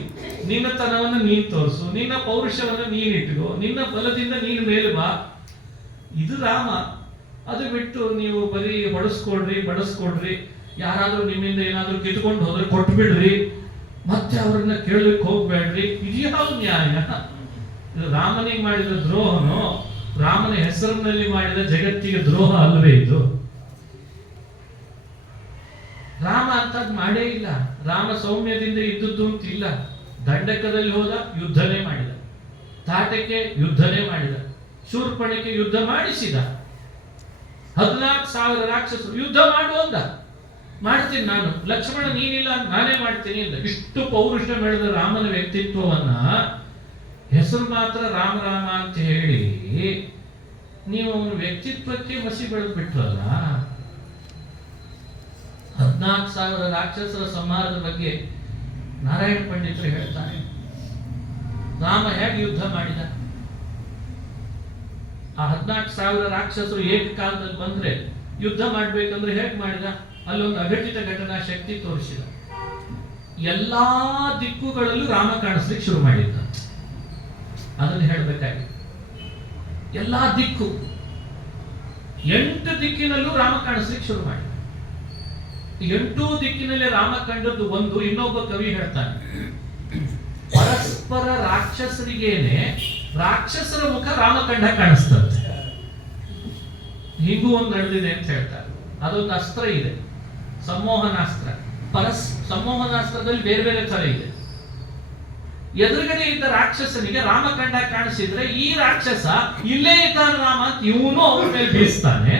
ನಿನ್ನ ತನವನ್ನು ನೀನ್ ತೋರಿಸು, ನಿನ್ನ ಪೌರುಷವನ್ನು ನೀನ್ ಇಟ್ಕೋ, ನಿನ್ನ ಬಲದಿಂದ ನೀನು ಮೇಲೆ ಬಾ. ಇದು ರಾಮ. ಅದು ಬಿಟ್ಟು ನೀವು ಬರೀ ಹೊಡೆಸ್ಕೊಡ್ರಿ ಬಡಿಸ್ಕೊಡ್ರಿ, ಯಾರಾದ್ರೂ ನಿಮ್ಮಿಂದ ಏನಾದ್ರೂ ಕಿತ್ಕೊಂಡು ಹೋದ್ರೆ ಕೊಟ್ಬಿಡ್ರಿ, ಮತ್ತೆ ಅವ್ರನ್ನ ಕೇಳಲಿಕ್ಕೆ ಹೋಗ್ಬೇಡ್ರಿ, ಇದ್ಯಾವ ನ್ಯಾಯ? ಇದು ರಾಮನಿಗೆ ಮಾಡಿದ ದ್ರೋಹನೋ, ರಾಮನ ಹೆಸರಿನಲ್ಲಿ ಮಾಡಿದ ಜಗತ್ತಿಗೆ ದ್ರೋಹ ಅಲ್ವೇ ಇದು? ರಾಮ ಅಂತದ್ ಮಾಡೇ ಇಲ್ಲ. ರಾಮ ಸೌಮ್ಯದಿಂದ ಇದ್ದದ್ದು ಅಂತಿಲ್ಲ. ದಂಡಕದಲ್ಲಿ ಹೋದ, ಯುದ್ಧನೇ ಮಾಡಿದ. ತಾಟಕ್ಕೆ ಯುದ್ಧನೇ ಮಾಡಿದ. ಶೂರ್ಪಣಿಕೆ ಯುದ್ಧ ಮಾಡಿಸಿದ. 14,000 ರಾಕ್ಷಸರು ಯುದ್ಧ ಮಾಡು ಅಂದ. ಮಾಡ್ತೀನಿ ನಾನು, ಲಕ್ಷ್ಮಣ ನೀನಿಲ್ಲ ನಾನೇ ಮಾಡ್ತೀನಿ ಅಂದ. ಇಷ್ಟು ಪೌರುಷ ಬೆಳೆದ ರಾಮನ ವ್ಯಕ್ತಿತ್ವವನ್ನ ಹೆಸರು ಮಾತ್ರ ರಾಮ ರಾಮ ಅಂತ ಹೇಳಿ ನೀವು ಅವನ ವ್ಯಕ್ತಿತ್ವಕ್ಕೆ ಮಸಿ ಬೆಳೆದು ಬಿಟ್ರಲ್ಲ. 14,000 ರಾಕ್ಷಸರ ಸಂಹಾರದ ಬಗ್ಗೆ ನಾರಾಯಣ ಪಂಡಿತರು ಹೇಳ್ತಾರೆ. ರಾಮ ಹೇಗೆ ಯುದ್ಧ ಮಾಡಿದ? ಆ 14,000 ರಾಕ್ಷಸರು ಏಕಕಾಲದಲ್ಲಿ ಬಂದ್ರೆ ಯುದ್ಧ ಮಾಡ್ಬೇಕಂದ್ರೆ ಹೇಗೆ ಮಾಡಿದ? ಅಲ್ಲೊಂದು ಅಘಟಿತ ಘಟನಾ ಶಕ್ತಿ ತೋರಿಸಿದ. ಎಲ್ಲಾ ದಿಕ್ಕುಗಳಲ್ಲೂ ರಾಮ ಕಾಣಿಸ್ಲಿಕ್ಕೆ ಶುರು ಮಾಡಿದ್ದ. ಅದನ್ನು ಹೇಳಬೇಕಾಗಿ ಎಲ್ಲಾ ದಿಕ್ಕು 8 ದಿಕ್ಕಿನಲ್ಲೂ ರಾಮ ಕಾಣಿಸ್ಲಿಕ್ಕೆ ಶುರು ಮಾಡಿದ. 8 ದಿಕ್ಕಿನಲ್ಲಿ ರಾಮ ಕಂಡದ್ದು ಒಂದು. ಇನ್ನೊಬ್ಬ ಕವಿ ಹೇಳ್ತಾನೆ, ಪರಸ್ಪರ ರಾಕ್ಷಸರಿಗೇನೆ ರಾಕ್ಷಸರ ಮುಖ ರಾಮ ಕಂಡ ಕಾಣಿಸ್ತದೆ. ಹೀಗೂ ಒಂದು ನಡೆದಿದೆ ಅಂತ ಹೇಳ್ತಾರೆ. ಅದೊಂದು ಅಸ್ತ್ರ ಇದೆ, ಸಂಮೋಹನಾಸ್ತ್ರ. ಸಂಮೋಹನಾಸ್ತ್ರದಲ್ಲಿ ಬೇರೆ ಬೇರೆ ತರ ಇದೆ. ಎದುರುಗಡೆ ಇದ್ದ ರಾಕ್ಷಸನಿಗೆ ರಾಮ ಕಂಡ ಕಾಣಿಸಿದ್ರೆ ಈ ರಾಕ್ಷಸ ಇಲ್ಲೇ ಇದ್ದಾನೆ ರಾಮ ಅಂತ ಇವನು ಅವನ ಮೇಲೆ ಬೀಸ್ತಾನೆ,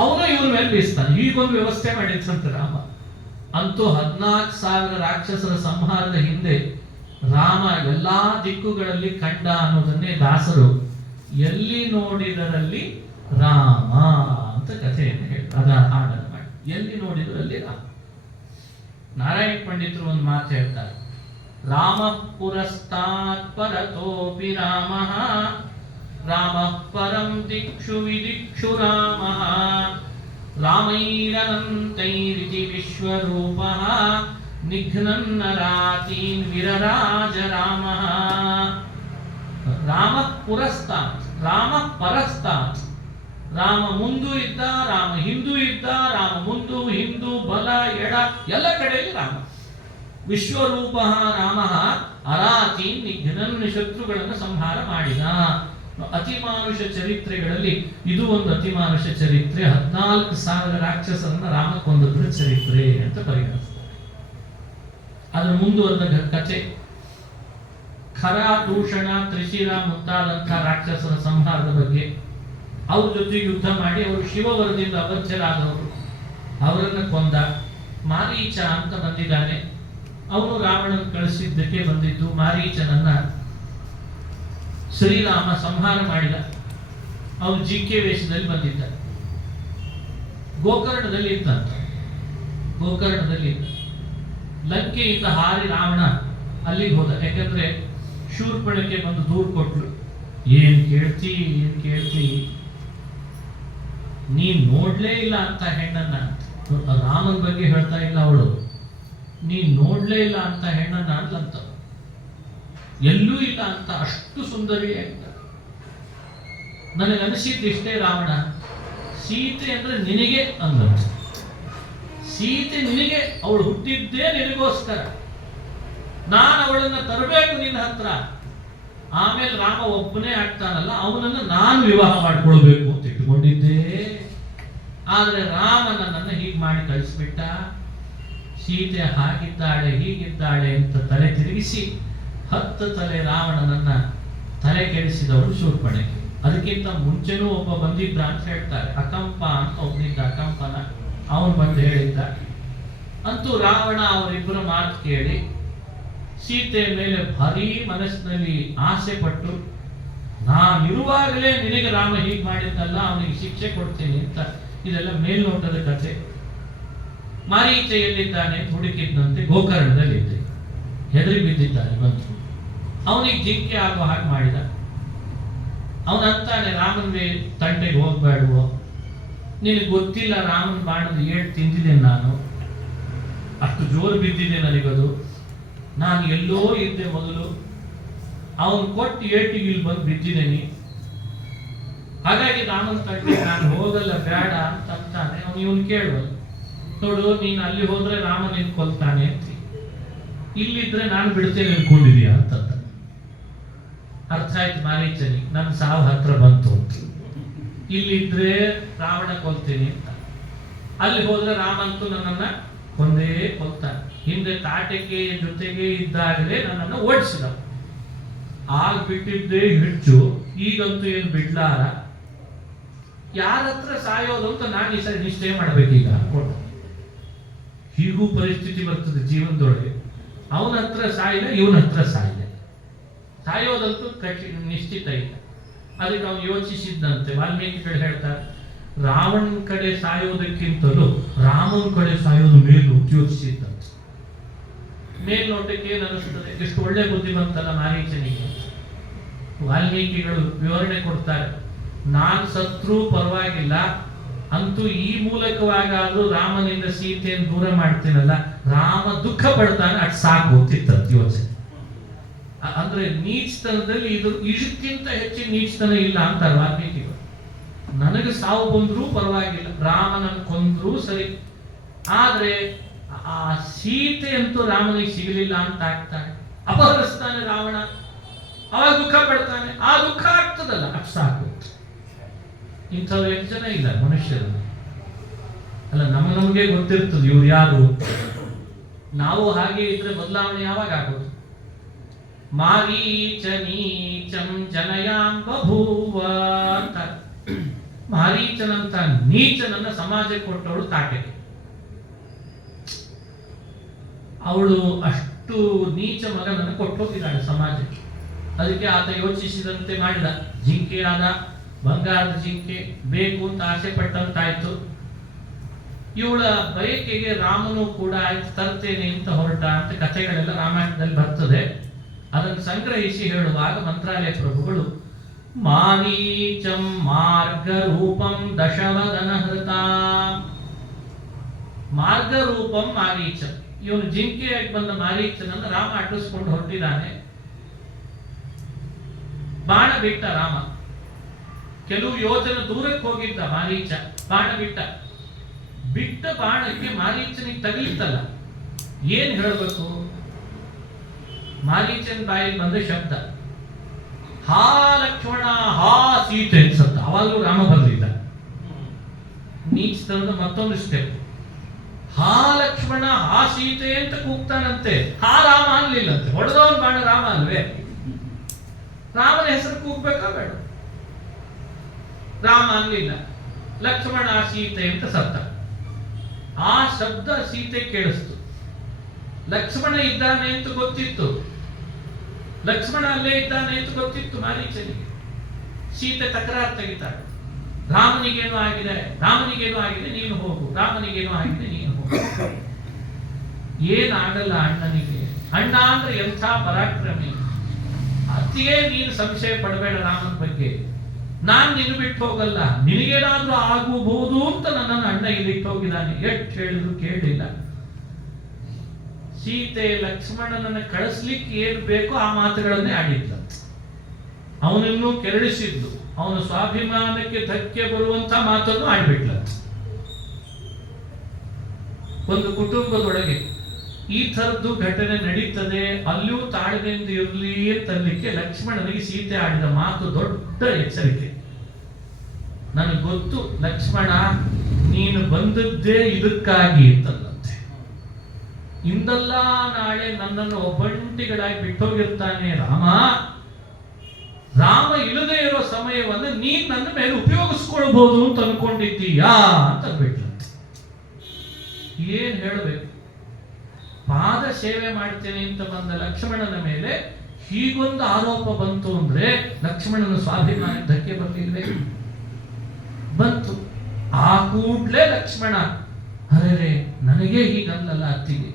ಅವನು ಇವನ ಮೇಲೆ ಬೀಸ್ತಾನೆ. ಹೀಗೊಂದು ವ್ಯವಸ್ಥೆ ಮಾಡಿದಂತ ರಾಮ. ಅಂತೂ 14,000 ರಾಕ್ಷಸರ ಸಂಹಾರದ ಹಿಂದೆ ರಾಮ ಎಲ್ಲಾ ದಿಕ್ಕುಗಳಲ್ಲಿ ಕಂಡ ಅನ್ನೋದನ್ನೇ ದಾಸರು ಎಲ್ಲಿ ನೋಡಿದರಲ್ಲಿ ರಾಮ ಅಂತ ಕಥೆಯನ್ನು ಹೇಳಿ ಅದ ಹಾಡನ್ನು ಮಾಡಿ. ಎಲ್ಲಿ ನೋಡಿದರಲ್ಲಿ ರಾಮ. ನಾರಾಯಣ ಪಂಡಿತರು ಒಂದು ಮಾತು ಹೇಳ್ತಾರೆ, ರಾಮ ಪುರಸ್ತಾತ್ ಪರತೋಪಿ ರಾಮ, ರಾಮ ಪರಂ ದಿಕ್ಷು ವಿದಿಕ್ಷು ರಾಮ, ರಾಮೈರನಂತೈರಿತಿ ವಿಶ್ವರೂಪ, ನಿಘ್ನನ್ನರಾತೀನ್ ವಿರರಾಜ ರಾಮ. ರಾಮ ಪುರಸ್ತಾತ್, ರಾಮ ಪರಸ್ತಾತ್. ರಾಮ ಮುಂದೂ ಇದ್ದ, ರಾಮ ಹಿಂದೂ ಇದ್ದ, ರಾಮ ಮುಂದು ಹಿಂದೂ ಬಲ ಎಡ ಎಲ್ಲ ಕಡೆಯಲ್ಲಿ ರಾಮ. ವಿಶ್ವರೂಪ ರಾಮ ಅರಾತೀನ್ ನಿಘ್ನನ್, ಶತ್ರುಗಳನ್ನು ಸಂಹಾರ ಮಾಡಿದ. ಅತಿಮಾನುಷ ಚರಿತ್ರೆಗಳಲ್ಲಿ ಇದು ಒಂದು ಅತಿಮಾನುಷ ಚರಿತ್ರೆ. 14,000 ರಾಕ್ಷಸರನ್ನ ರಾಮ ಕೊಂದದ್ರ ಚರಿತ್ರೆ ಅಂತ ಪರಿಗಣಿಸ್ತಾರೆ. ಅದರ ಮುಂದುವರೆದ ಕಥೆ ಖರ, ದೂಷಣ, ತ್ರಿಶಿರ ಮುಂತಾದಂತಹ ರಾಕ್ಷಸರ ಸಂಹಾರದ ಬಗ್ಗೆ, ಅವ್ರ ಜೊತೆಗೆ ಯುದ್ಧ ಮಾಡಿ ಅವರು ಶಿವವರದಿಂದ ಅಬದ್ಧರಾದವರು, ಅವರನ್ನು ಕೊಂದ. ಮಾರೀಚ ಅಂತ ಬಂದಿದ್ದಾನೆ, ಅವನು ರಾವಣನ ಕಳಿಸಿದ್ದಕ್ಕೆ ಬಂದಿದ್ದು. ಮಾರೀಚನನ್ನ ಶ್ರೀರಾಮ ಸಂಹಾರ ಮಾಡಿದ. ಅವನು ಜಿಂಕೆ ವೇಷದಲ್ಲಿ ಬಂದಿದ್ದ. ಗೋಕರ್ಣದಲ್ಲಿ ಇದ್ದಂತ. ಗೋಕರ್ಣದಲ್ಲಿ ಲಂಕೆಯಿಂದ ಹಾರಿ ರಾವಣ ಅಲ್ಲಿಗೆ ಹೋದ. ಯಾಕಂದ್ರೆ ಶೂರ್ಪಣಕ್ಕೆ ಬಂದು ದೂರು ಕೊಟ್ಲು, ಏನ್ ಕೇಳ್ತಿ, ನೀನ್ ನೋಡ್ಲೇ ಇಲ್ಲ ಅಂತ ಹೆಣ್ಣನ್ನ. ರಾಮನ ಬಗ್ಗೆ ಹೇಳ್ತಾ ಇಲ್ಲ ಅವಳು, ನೀನ್ ನೋಡ್ಲೇ ಇಲ್ಲ ಅಂತ ಹೆಣ್ಣನ್ನ ಅಂದ್ಲಂತ. ಎಲ್ಲೂ ಇಲ್ಲ ಅಂತ, ಅಷ್ಟು ಸುಂದರಿ ಅಂತ. ನನಗನಿಸಿದ್ದಿಷ್ಟೇ, ರಾವಣ ಸೀತೆ ಅಂದ್ರೆ ನಿನಗೆ ಅಂದ. ಸೀತೆ ನಿನಗೆ, ಅವಳು ಹುಟ್ಟಿದ್ದೇ ನಿನಗೋಸ್ಕರ. ನಾನು ಅವಳನ್ನ ತರಬೇಕು ನಿನ್ನ ಹತ್ರ. ಆಮೇಲೆ ರಾಮ ಒಬ್ಬನೇ ಆಗ್ತಾನಲ್ಲ, ಅವನನ್ನ ನಾನು ವಿವಾಹ ಮಾಡ್ಕೊಳ್ಬೇಕು ಅಂತ ಇಟ್ಕೊಂಡಿದ್ದೆ. ಆದ್ರೆ ರಾಮ ನನ್ನನ್ನು ಹೀಗೆ ಮಾಡಿ ಕಳಿಸ್ಬಿಟ್ಟ. ಸೀತೆ ಹಾಗಿದ್ದಾಳೆ ಹೀಗಿದ್ದಾಳೆ ಅಂತ ತಲೆ ತಿರುಗಿಸಿ 10 ತಲೆ ರಾವಣನನ್ನ ತಲೆ ಕೆಡಿಸಿದವಳು ಶೂರ್ಪಣಖಿ. ಅದಕ್ಕಿಂತ ಮುಂಚೆನೂ ಒಬ್ಬ ಬಂದಿದ್ದ ಅಂತ ಹೇಳ್ತಾರೆ, ಅಕಂಪ ಅಂತ ಒಬ್ಬನಿದ್ದ, ಅಕಂಪನ. ಅವನು ಬಂದು ಹೇಳಿದ್ದ. ಅಂತೂ ರಾವಣ ಅವರಿಬ್ಬರ ಮಾತು ಕೇಳಿ ಸೀತೆ ಮೇಲೆ ಭಾರೀ ಮನಸ್ಸಿನಲ್ಲಿ ಆಸೆ ಪಟ್ಟು, ನಾನಿರುವಾಗಲೇ ನಿನಗೆ ರಾಮ ಹೀಗೆ ಮಾಡಿದ್ದಲ್ಲ, ಅವನಿಗೆ ಶಿಕ್ಷೆ ಕೊಡ್ತೀನಿ ಅಂತ. ಇದೆಲ್ಲ ಮೇಲ್ನೋಟದ ಕಥೆ. ಮಾರೀಚ ಎಲ್ಲಿದ್ದಾನೆ ಹುಡುಕಿದ್ದಂತೆ ಗೋಕರ್ಣದಲ್ಲಿದ್ದೆ. ಹೆದರಿ ಬಿದ್ದಿದ್ದಾನೆ. ಬಂತು, ಅವನಿಗೆ ಜಿಂಕೆ ಆಗುವ ಹಾಗೆ ಮಾಡಿದ. ಅವನಂತಾನೆ, ರಾಮನ್ಗೆ ತಂಟೆಗೆ ಹೋಗ್ಬೇಡುವೋ, ನಿನಗೆ ಗೊತ್ತಿಲ್ಲ ರಾಮನ ಬಾಣದ ಏಟು ತಿಂದಿದ್ದೇನೆ ನಾನು, ಅಷ್ಟು ಜೋರು ಬಿದ್ದಿದೆ ನನಗದು. ನಾನು ಎಲ್ಲೋ ಇದ್ದೆ ಮೊದಲು, ಅವನು ಕೊಟ್ಟು ಏಟಿಗೆ ಇಲ್ಲಿ ಬಂದು ಬಿದ್ದಿದ್ದೇನೆ. ಹಾಗಾಗಿ ರಾಮನ ತಂಟೆಗೆ ನಾನು ಹೋಗಲ್ಲ, ಬೇಡ ಅಂತ ಅಂತಾನೆ. ಅವನು ಇವನು ಕೇಳುವನು, ನೋಡು ನೀನು ಅಲ್ಲಿ ಹೋದ್ರೆ ರಾಮ ನಿನ್ ಕೊಲ್ತಾನೆ ಅಂತ, ಇಲ್ಲಿದ್ರೆ ನಾನು ಬಿಡ್ತೇನೆ ಅನ್ಕೊಂಡಿದೀಯ ಅಂತ. ಅರ್ಥ ಆಯ್ತು ಮಾರೀಚನಿಗೆ, ನನ್ನ ಸಾವು ಹತ್ರ ಬಂತು ಅಂತ. ಇಲ್ಲಿದ್ರೆ ರಾವಣ ಕೊಲ್ತೇನೆ ಅಂತ, ಅಲ್ಲಿ ಹೋದ್ರೆ ರಾಮ ಅಂತೂ ನನ್ನನ್ನ ಕೊಂದೇ ಕೊಲ್ತಾನೆ. ಹಿಂದೆ ತಾಟಕ್ಕೆ ಜೊತೆಗೆ ಇದ್ದಾಗಲೇ ನನ್ನನ್ನು ಓಡಿಸಿದ. ಆಗ ಬಿಟ್ಟಿದ್ದೇ ಹೆಚ್ಚು, ಈಗಂತೂ ಏನು ಬಿಡ್ಲಾರ. ಯಾರ ಹತ್ರ ಸಾಯೋದು ಅಂತ ನಾನು ಈ ಸರಿ ನಿಶ್ಚಯ ಮಾಡ್ಬೇಕೀಗ. ಹೀಗೂ ಪರಿಸ್ಥಿತಿ ಬರ್ತದೆ ಜೀವನದೊಳಗೆ. ಅವನ ಹತ್ರ ಸಾಯಿಲ್ಲ, ಇವನ ಹತ್ರ ಸಾಯಿಲ್ಲ, ಸಾಯೋದಂತೂ ನಿಶ್ಚಿತ ಇಲ್ಲ. ಅದಕ್ಕೆ ಅವನು ಯೋಚಿಸಿದ್ದಂತೆ. ವಾಲ್ಮೀಕಿಗಳು ಹೇಳ್ತಾರೆ, ರಾವಣನ ಕಡೆ ಸಾಯೋದಕ್ಕಿಂತಲೂ ರಾಮನ ಕಡೆ ಸಾಯೋದು ಮೇಲು ಯೋಚಿಸಿದ್ದಂತೆ. ಮೇಲ್ನೋಟಕ್ಕೆ ಏನು ಅನಿಸ್ತದೆ, ಎಷ್ಟು ಒಳ್ಳೆ ಬುದ್ಧಿ ಬಂತಲ್ಲ ಮಾರೀಚನಿಗೆ. ವಾಲ್ಮೀಕಿಗಳು ವಿವರಣೆ ಕೊಡ್ತಾರೆ, ನಾನು ಸತ್ರೂ ಪರವಾಗಿಲ್ಲ, ಅಂತೂ ಈ ಮೂಲಕವಾಗಾದ್ರೂ ರಾಮನಿಂದ ಸೀತೆಯನ್ನು ದೂರ ಮಾಡ್ತೀನಲ್ಲ, ರಾಮ ದುಃಖ ಪಡ್ತಾನೆ, ಅಟ್ ಸಾಕು ಅಂತಿತ್ತು ಯೋಚನೆ. ಅಂದ್ರೆ ನೀಚತನದಲ್ಲಿ ಇದಕ್ಕಿಂತ ಹೆಚ್ಚಿನ ನೀಚತನ ಇಲ್ಲ ಅಂತಾರೆ ವಾಲ್ಮೀಕಿಗಳು. ನನಗೆ ಸಾವು ಬಂದ್ರೂ ಪರವಾಗಿಲ್ಲ, ರಾಮನನ್ನು ಕೊಂದ್ರೂ ಸರಿ, ಆದ್ರೆ ಆ ಸೀತೆ ಅಂತೂ ರಾಮನಿಗೆ ಸಿಗಲಿಲ್ಲ ಅಂತ ಆಗ್ತಾನೆ, ಅಪಹರಿಸ್ತಾನೆ ರಾವಣ, ಅವಾಗ ದುಃಖ ಪಡ್ತಾನೆ, ಆ ದುಃಖ ಆಗ್ತದಲ್ಲ, ಅಟ್ ಸಾಕು. ಇಂಥವ್ರು ಎಷ್ಟು ಜನ ಇಲ್ಲ ಮನುಷ್ಯರು. ಅಲ್ಲ, ನಮಗೆ ಗೊತ್ತಿರ್ತದೆ ಇವ್ರು ಯಾರು. ನಾವು ಹಾಗೆ ಇದ್ರೆ ಬದಲಾವಣೆ ಯಾವಾಗ ಆಗೋದು? ಮಾರೀಚ ನೀಚಂ ಜನಯಾಂ ಬಭೂವ ಅಂತ. ಮಾರೀಚನಂತ ನೀಚನನ್ನ ಸಮಾಜಕ್ಕೆ ಕೊಟ್ಟವಳು ತಾಟಕೆ. ಅವಳು ಅಷ್ಟು ನೀಚ ಮಗನನ್ನು ಕೊಟ್ಟೋಗಿದ್ದಾಳೆ ಸಮಾಜಕ್ಕೆ. ಅದಕ್ಕೆ ಆತ ಯೋಚಿಸಿದಂತೆ ಮಾಡಿದ. ಜಿಂಕೆ ಆದ, ಬಂಗಾರದ ಜಿಂಕೆ ಬೇಕು ಅಂತ ಆಸೆ ಪಟ್ಟಂತಾಯ್ತು. ಇವಳ ಬಯಕೆಗೆ ರಾಮನು ಕೂಡ ಆಯ್ತು ತರ್ತೇನೆ ಅಂತ ಹೊರಟ ಅಂತ ಕಥೆಗಳೆಲ್ಲ ರಾಮಾಯಣದಲ್ಲಿ ಬರ್ತದೆ. ಅದನ್ನು ಸಂಗ್ರಹಿಸಿ ಹೇಳುವಾಗ ಮಂತ್ರಾಲಯ ಪ್ರಭುಗಳು ಮಾರೀಚಂ ಮಾರ್ಗ ರೂಪಂ ದಶವದನ ಹೃತ. ಮಾರ್ಗ ರೂಪಂ ಮಾರೀಚ, ಇವನು ಜಿಂಕೆಯಾಗಿ ಬಂದ ಮಾರೀಚನನ್ನು ರಾಮ ಅಟ್ಟಿಸ್ಕೊಂಡು ಹೊರಟಿದ್ದಾನೆ. ಬಾಣ ಬಿಟ್ಟ ರಾಮ, ಕೆಲವು ಯೋಜನೆ ದೂರಕ್ಕೆ ಹೋಗಿದ್ದ ಮಾರೀಚ, ಬಾಣ ಬಿಟ್ಟ ಬಾಣಕ್ಕೆ ಮಾರೀಚನಿಗೆ ತಗಲಿತ್ತಲ್ಲ, ಏನ್ ಹೇಳಬೇಕು? ಮಾರೀಚನ ಬಾಯಲ್ಲಿ ಬಂದ ಶಬ್ದ, ಹಾ ಲಕ್ಷ್ಮಣ ಹಾ ಸೀತೆ ಅನ್ಸತ್ತ. ಅವಾಗಲೂ ರಾಮ ಬರಲಿಲ್ಲ. ನೀಚತನದ ಮತ್ತೊಂದು ಸ್ಟೆಪ್. ಹಾ ಲಕ್ಷ್ಮಣ ಹಾ ಸೀತೆ ಅಂತ ಕೂಗ್ತಾನಂತೆ, ಹಾ ರಾಮ ಅನ್ಲಿಲ್ಲಂತೆ. ಹೊಡೆದವನ್ ಬಾಣ ರಾಮ ಅಲ್ವೇ? ರಾಮನ ಹೆಸರು ಕೂಗ್ಬೇಕಾ ಬೇಡ? ರಾಮ ಅನ್ಲಿಲ್ಲ, ಲಕ್ಷ್ಮಣ ಸೀತೆ ಅಂತ ಸತ್ತ. ಆ ಶಬ್ದ ಸೀತೆ ಕೇಳಿಸ್ತು. ಲಕ್ಷ್ಮಣ ಇದ್ದಾನೆ ಅಂತ ಗೊತ್ತಿತ್ತು, ಲಕ್ಷ್ಮಣ ಅಲ್ಲೇ ಇದ್ದಾನೆ ಅಂತ ಗೊತ್ತಿತ್ತು ಮಾರೀಚನಿಗೆ. ಸೀತೆ ತಕರಾರು ತೆಗಿತಾಳೆ, ರಾಮನಿಗೇನು ಆಗಿದೆ, ರಾಮನಿಗೇನು ಆಗಿದೆ ನೀನು ಹೋಗು, ರಾಮನಿಗೇನು ಆಗಿದೆ ನೀನು ಹೋಗು. ಏನಾಗಲ್ಲ ಅಣ್ಣನಿಗೆ. ಅಣ್ಣ ಅಂದ್ರೆ ಎಂಥ ಪರಾಕ್ರಮಿ. ಅತ್ತಿಗೆ ನೀನು ಸಂಶಯ ಪಡಬೇಡ ರಾಮನ ಬಗ್ಗೆ, ನಾನ್ ನಿನ್ನ ಬಿಟ್ಟು ಹೋಗಲ್ಲ, ನಿನಗೇನಾದ್ರೂ ಆಗಬಹುದು ಅಂತ ನನ್ನನ್ನು ಅಣ್ಣ ಇಲ್ಲಿಟ್ಟು ಹೋಗಿದ್ದಾನೆ. ಎಷ್ಟು ಹೇಳಿದ್ರು ಕೇಳಲಿಲ್ಲ. ಸೀತೆ ಲಕ್ಷ್ಮಣನನ್ನ ಕಳಿಸ್ಲಿಕ್ಕೆ ಏನ್ ಬೇಕೋ ಆ ಮಾತುಗಳನ್ನೇ ಆಡಿದ್ಲ. ಅವನನ್ನು ಕೆರಳಿಸಿದ್ಲು, ಅವನ ಸ್ವಾಭಿಮಾನಕ್ಕೆ ಧಕ್ಕೆ ಬರುವಂತ ಮಾತನ್ನು ಆಡ್ಬಿಟ್ಲ. ಒಂದು ಕುಟುಂಬದೊಳಗೆ ಈ ಥರದ್ದು ಘಟನೆ ನಡೀತದೆ, ಅಲ್ಲಿಯೂ ತಾಳ್ಮೆಯಿಂದ ಇರಲಿ ಅಂತಲಿಕ್ಕೆ ಲಕ್ಷ್ಮಣನಿಗೆ ಸೀತೆ ಆಡಿದ ಮಾತು ದೊಡ್ಡ ಎಚ್ಚರಿಕೆ. ನನಗೆ ಗೊತ್ತು ಲಕ್ಷ್ಮಣ ನೀನು ಬಂದದ್ದೇ ಇದಕ್ಕಾಗಿ ಅಂತಲ್ಲಂತೆ. ಇಂದಲ್ಲ ನಾಳೆ ನನ್ನನ್ನು ಒಬ್ಬಂಟಿಗಳಾಗಿ ಬಿಟ್ಟೋಗಿರ್ತಾನೆ ರಾಮ. ರಾಮ ಇಲ್ಲದೆ ಇರೋ ಸಮಯವನ್ನು ನೀನ್ ನನ್ನ ಮೇಲೆ ಉಪಯೋಗಿಸ್ಕೊಳ್ಬಹುದು ಅಂತ ಅನ್ಕೊಂಡಿದ್ದೀಯಾ ಅಂತ ಬಿಟ್ಲಂತೆ. ಏನ್ ಹೇಳಬೇಕು? ಪಾದ ಸೇವೆ ಮಾಡ್ತೇನೆ ಅಂತ ಬಂದ ಲಕ್ಷ್ಮಣನ ಮೇಲೆ ಹೀಗೊಂದು ಆರೋಪ ಬಂತು ಅಂದ್ರೆ ಲಕ್ಷ್ಮಣನ ಸ್ವಾಭಿಮಾನ ಧಕ್ಕೆ ಬರ್ಲಿಲ್ವೇ? ಬಂತು. ಆ ಕೂಡ್ಲೇ ಲಕ್ಷ್ಮಣ ಅರೆ ನನಗೆ ಹೀಗಂದಲ್ಲ ಅತ್ತಿಗೆ,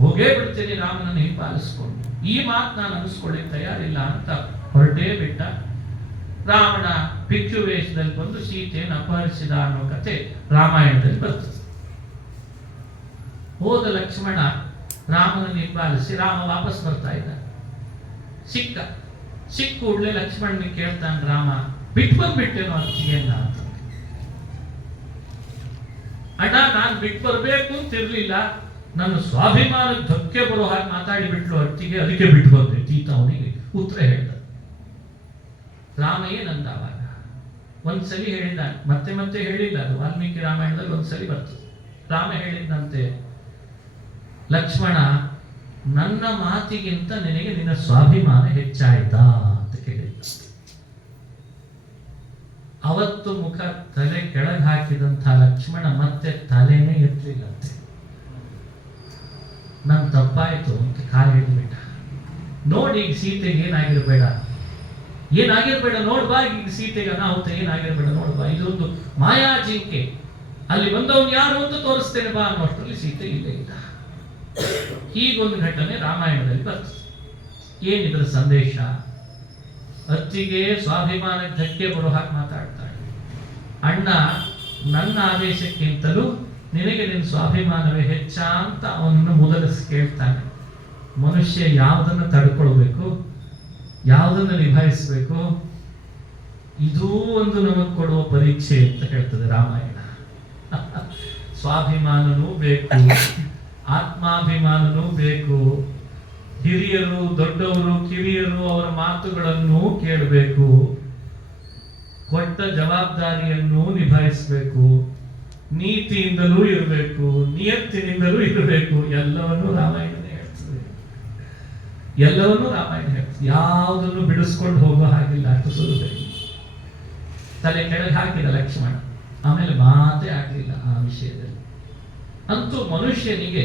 ಹೋಗೇ ಬಿಡ್ತೇನೆ ರಾಮನನ್ನು ಹಿಂಪಾಲಿಸ್ಕೊಂಡು, ಈ ಮಾತು ನಾನು ಅನಿಸ್ಕೊಳ್ಳಿಕ್ಕೆ ತಯಾರಿಲ್ಲ ಅಂತ ಹೊರಟೇ ಬಿಟ್ಟ. ರಾವಣ ಭಿಕ್ಷು ವೇಷದಲ್ಲಿ ಬಂದು ಸೀತೆಯನ್ನು ಅಪಹರಿಸಿದ ಅನ್ನೋ ಕತೆ ರಾಮಾಯಣದಲ್ಲಿ ಬರ್ತದೆ. ಹೋದ ಲಕ್ಷ್ಮಣ ರಾಮನನ್ನು ಹಿಂಬಾಲಿಸಿ ರಾಮ ವಾಪಸ್ ಬರ್ತಾ ಇದ್ದ. ಸಿಕ್ಕ ಕೂಡಲೇ ಲಕ್ಷ್ಮಣನಿಗೆ ಕೇಳ್ತಾನೆ ರಾಮ, ಬಿಟ್ಟು ಬಂದ್ಬಿಟ್ಟೇನೋ ಅತ್ತಿಗೆಯನ್ನ ಅಂತ. ಅಣ್ಣ ನಾನು ಬಿಟ್ಟು ಬರ್ಬೇಕು ಅಂತಿರ್ಲಿಲ್ಲ, ನನ್ನ ಸ್ವಾಭಿಮಾನಕ್ಕೆ ಧಕ್ಕೆ ಬರೋ ಹಾಗೆ ಮಾತಾಡಿಬಿಟ್ಲು ಅತ್ತಿಗೆ, ಅದಕ್ಕೆ ಬಿಟ್ಟು ಬಂದೆ ತೀತ ಅವನಿಗೆ ಉತ್ತರ ಹೇಳ್ದ. ರಾಮ ಏನಂದ ಅವಾಗ? ಒಂದ್ಸಲಿ ಹೇಳಿದ, ಮತ್ತೆ ಮತ್ತೆ ಹೇಳಿಲ್ಲ. ಅದು ವಾಲ್ಮೀಕಿ ರಾಮಾಯಣದಲ್ಲಿ ಒಂದ್ಸಲಿ ಬರ್ತದೆ. ರಾಮ ಹೇಳಿದಂತೆ, ಲಕ್ಷ್ಮಣ ನನ್ನ ಮಾತಿಗಿಂತ ನಿನಗೆ ನಿನ್ನ ಸ್ವಾಭಿಮಾನ ಹೆಚ್ಚಾಯ್ತಾ ಅಂತ ಕೇಳಿದ. ಅವತ್ತು ಮುಖ ತಲೆ ಕೆಳಗೆ ಹಾಕಿದಂಥ ಲಕ್ಷ್ಮಣ ಮತ್ತೆ ತಲೆನೇ ಎತ್ತಲಿಲ್ಲಂತೆ. ನನ್ ತಪ್ಪಾಯ್ತು ಅಂತ ಕಾಲು ಹಿಡಿದ್ಬಿಟ್ಟ. ನೋಡಿ ಈಗ ಸೀತೆಗೆ ಏನಾಗಿರ್ಬೇಡ ನೋಡ್ಬಾ, ಈಗ ಸೀತೆಗೆ ಅನಾಹುತ ಏನಾಗಿರ್ಬೇಡ ನೋಡ್ಬಾ, ಇದೊಂದು ಮಾಯಾ ಜಿಂಕೆ, ಅಲ್ಲಿ ಬಂದವನು ಯಾರು ಅಂತ ತೋರಿಸ್ತೇನೆ ಬಾ ಅನ್ನೋಷ್ಟರಲ್ಲಿ ಸೀತೆ ಇಲ್ಲೇ ಇಲ್ಲ. ಹೀಗೊಂದು ಘಟನೆ ರಾಮಾಯಣದಲ್ಲಿ ಬರ್ತದೆ. ಏನಿದ್ರ ಸಂದೇಶ? ಅತ್ತಿಗೆ ಸ್ವಾಭಿಮಾನಕ್ಕೆ ಧಕ್ಕೆ ಬರೋ ಹಾಗೆ ಮಾತಾಡ್ತಾಳೆ. ಅಣ್ಣ ನನ್ನ ಆದೇಶಕ್ಕಿಂತಲೂ ನಿನಗೆ ನಿನ್ನ ಸ್ವಾಭಿಮಾನವೇ ಹೆಚ್ಚ ಅಂತ ಅವನನ್ನು ಮೊದಲಿಸಿ ಕೇಳ್ತಾನೆ. ಮನುಷ್ಯ ಯಾವುದನ್ನು ತಡ್ಕೊಳ್ಬೇಕು, ಯಾವುದನ್ನು ನಿಭಾಯಿಸಬೇಕು, ಇದೂ ಒಂದು ನಮಗೆ ಕೊಡುವ ಪರೀಕ್ಷೆ ಅಂತ ಹೇಳ್ತದೆ ರಾಮಾಯಣ. ಸ್ವಾಭಿಮಾನನೂ ಬೇಕು, ಆತ್ಮಾಭಿಮಾನನೂ ಬೇಕು, ಹಿರಿಯರು ದೊಡ್ಡವರು ಕಿರಿಯರು ಅವರ ಮಾತುಗಳನ್ನು ಕೇಳಬೇಕು, ಕೊಟ್ಟ ಜವಾಬ್ದಾರಿಯನ್ನು ನಿಭಾಯಿಸಬೇಕು, ನೀತಿಯಿಂದಲೂ ಇರಬೇಕು, ನಿಯತ್ತಿನಿಂದಲೂ ಇರಬೇಕು. ಎಲ್ಲವನ್ನೂ ರಾಮಾಯಣನೇ ಹೇಳ್ತದೆ. ಯಾವುದನ್ನು ಬಿಡಿಸ್ಕೊಂಡು ಹೋಗೋ ಹಾಗಿಲ್ಲ, ಅಷ್ಟು ಸುಲಭ. ತಲೆ ಕೆಳಗೆ ಹಾಕಿದ ಲಕ್ಷ್ಮಣ, ಆಮೇಲೆ ಮಾತೇ ಆಗಲಿಲ್ಲ ಆ ವಿಷಯದಲ್ಲಿ. ಅಂತೂ ಮನುಷ್ಯನಿಗೆ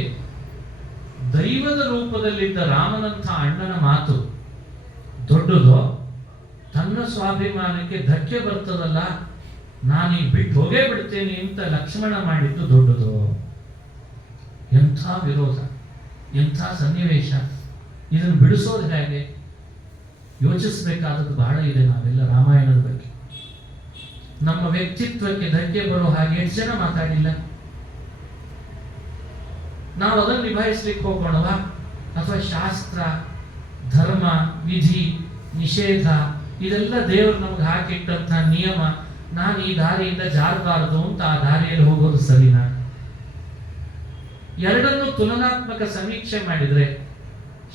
ದೈವದ ರೂಪದಲ್ಲಿದ್ದ ರಾಮನಂಥ ಅಣ್ಣನ ಮಾತು ದೊಡ್ಡದೋ, ತನ್ನ ಸ್ವಾಭಿಮಾನಕ್ಕೆ ಧಕ್ಕೆ ಬರ್ತದಲ್ಲ, ನಾನೀಗ ಬಿಟ್ಟು ಹೋಗೇ ಬಿಡ್ತೇನೆ ಅಂತ ಲಕ್ಷ್ಮಣ ಮಾಡಿದ್ದು ದೊಡ್ಡದು. ಎಂಥ ವಿರೋಧ, ಎಂಥ ಸನ್ನಿವೇಶ! ಇದನ್ನು ಬಿಡಿಸೋದು ಹೇಗೆ? ಯೋಚಿಸಬೇಕಾದದ್ದು ಬಹಳ ಇದೆ. ನಾವೆಲ್ಲ ರಾಮಾಯಣದ ಬಗ್ಗೆ ನಮ್ಮ ವ್ಯಕ್ತಿತ್ವಕ್ಕೆ ಧಕ್ಕೆ ಬರೋ ಹಾಗೆ ಎಷ್ಟು ಜನ ಮಾತಾಡಿಲ್ಲ? ನಾವು ಅದನ್ನು ನಿಭಾಯಿಸ್ಲಿಕ್ಕೆ ಹೋಗೋಣವಾ? ಅಥವಾ ಶಾಸ್ತ್ರ, ಧರ್ಮ, ವಿಧಿ, ನಿಷೇಧ ಇದೆಲ್ಲ ದೇವರು ನಮ್ಗೆ ಹಾಕಿಟ್ಟಂತ ನಿಯಮ, ನಾನು ಈ ದಾರಿಯಿಂದ ಜಾರಬಾರದು ಅಂತ ಆ ದಾರಿಯಲ್ಲಿ ಹೋಗೋದು ಸರಿನಾ? ಎರಡನ್ನು ತುಲನಾತ್ಮಕ ಸಮೀಕ್ಷೆ ಮಾಡಿದ್ರೆ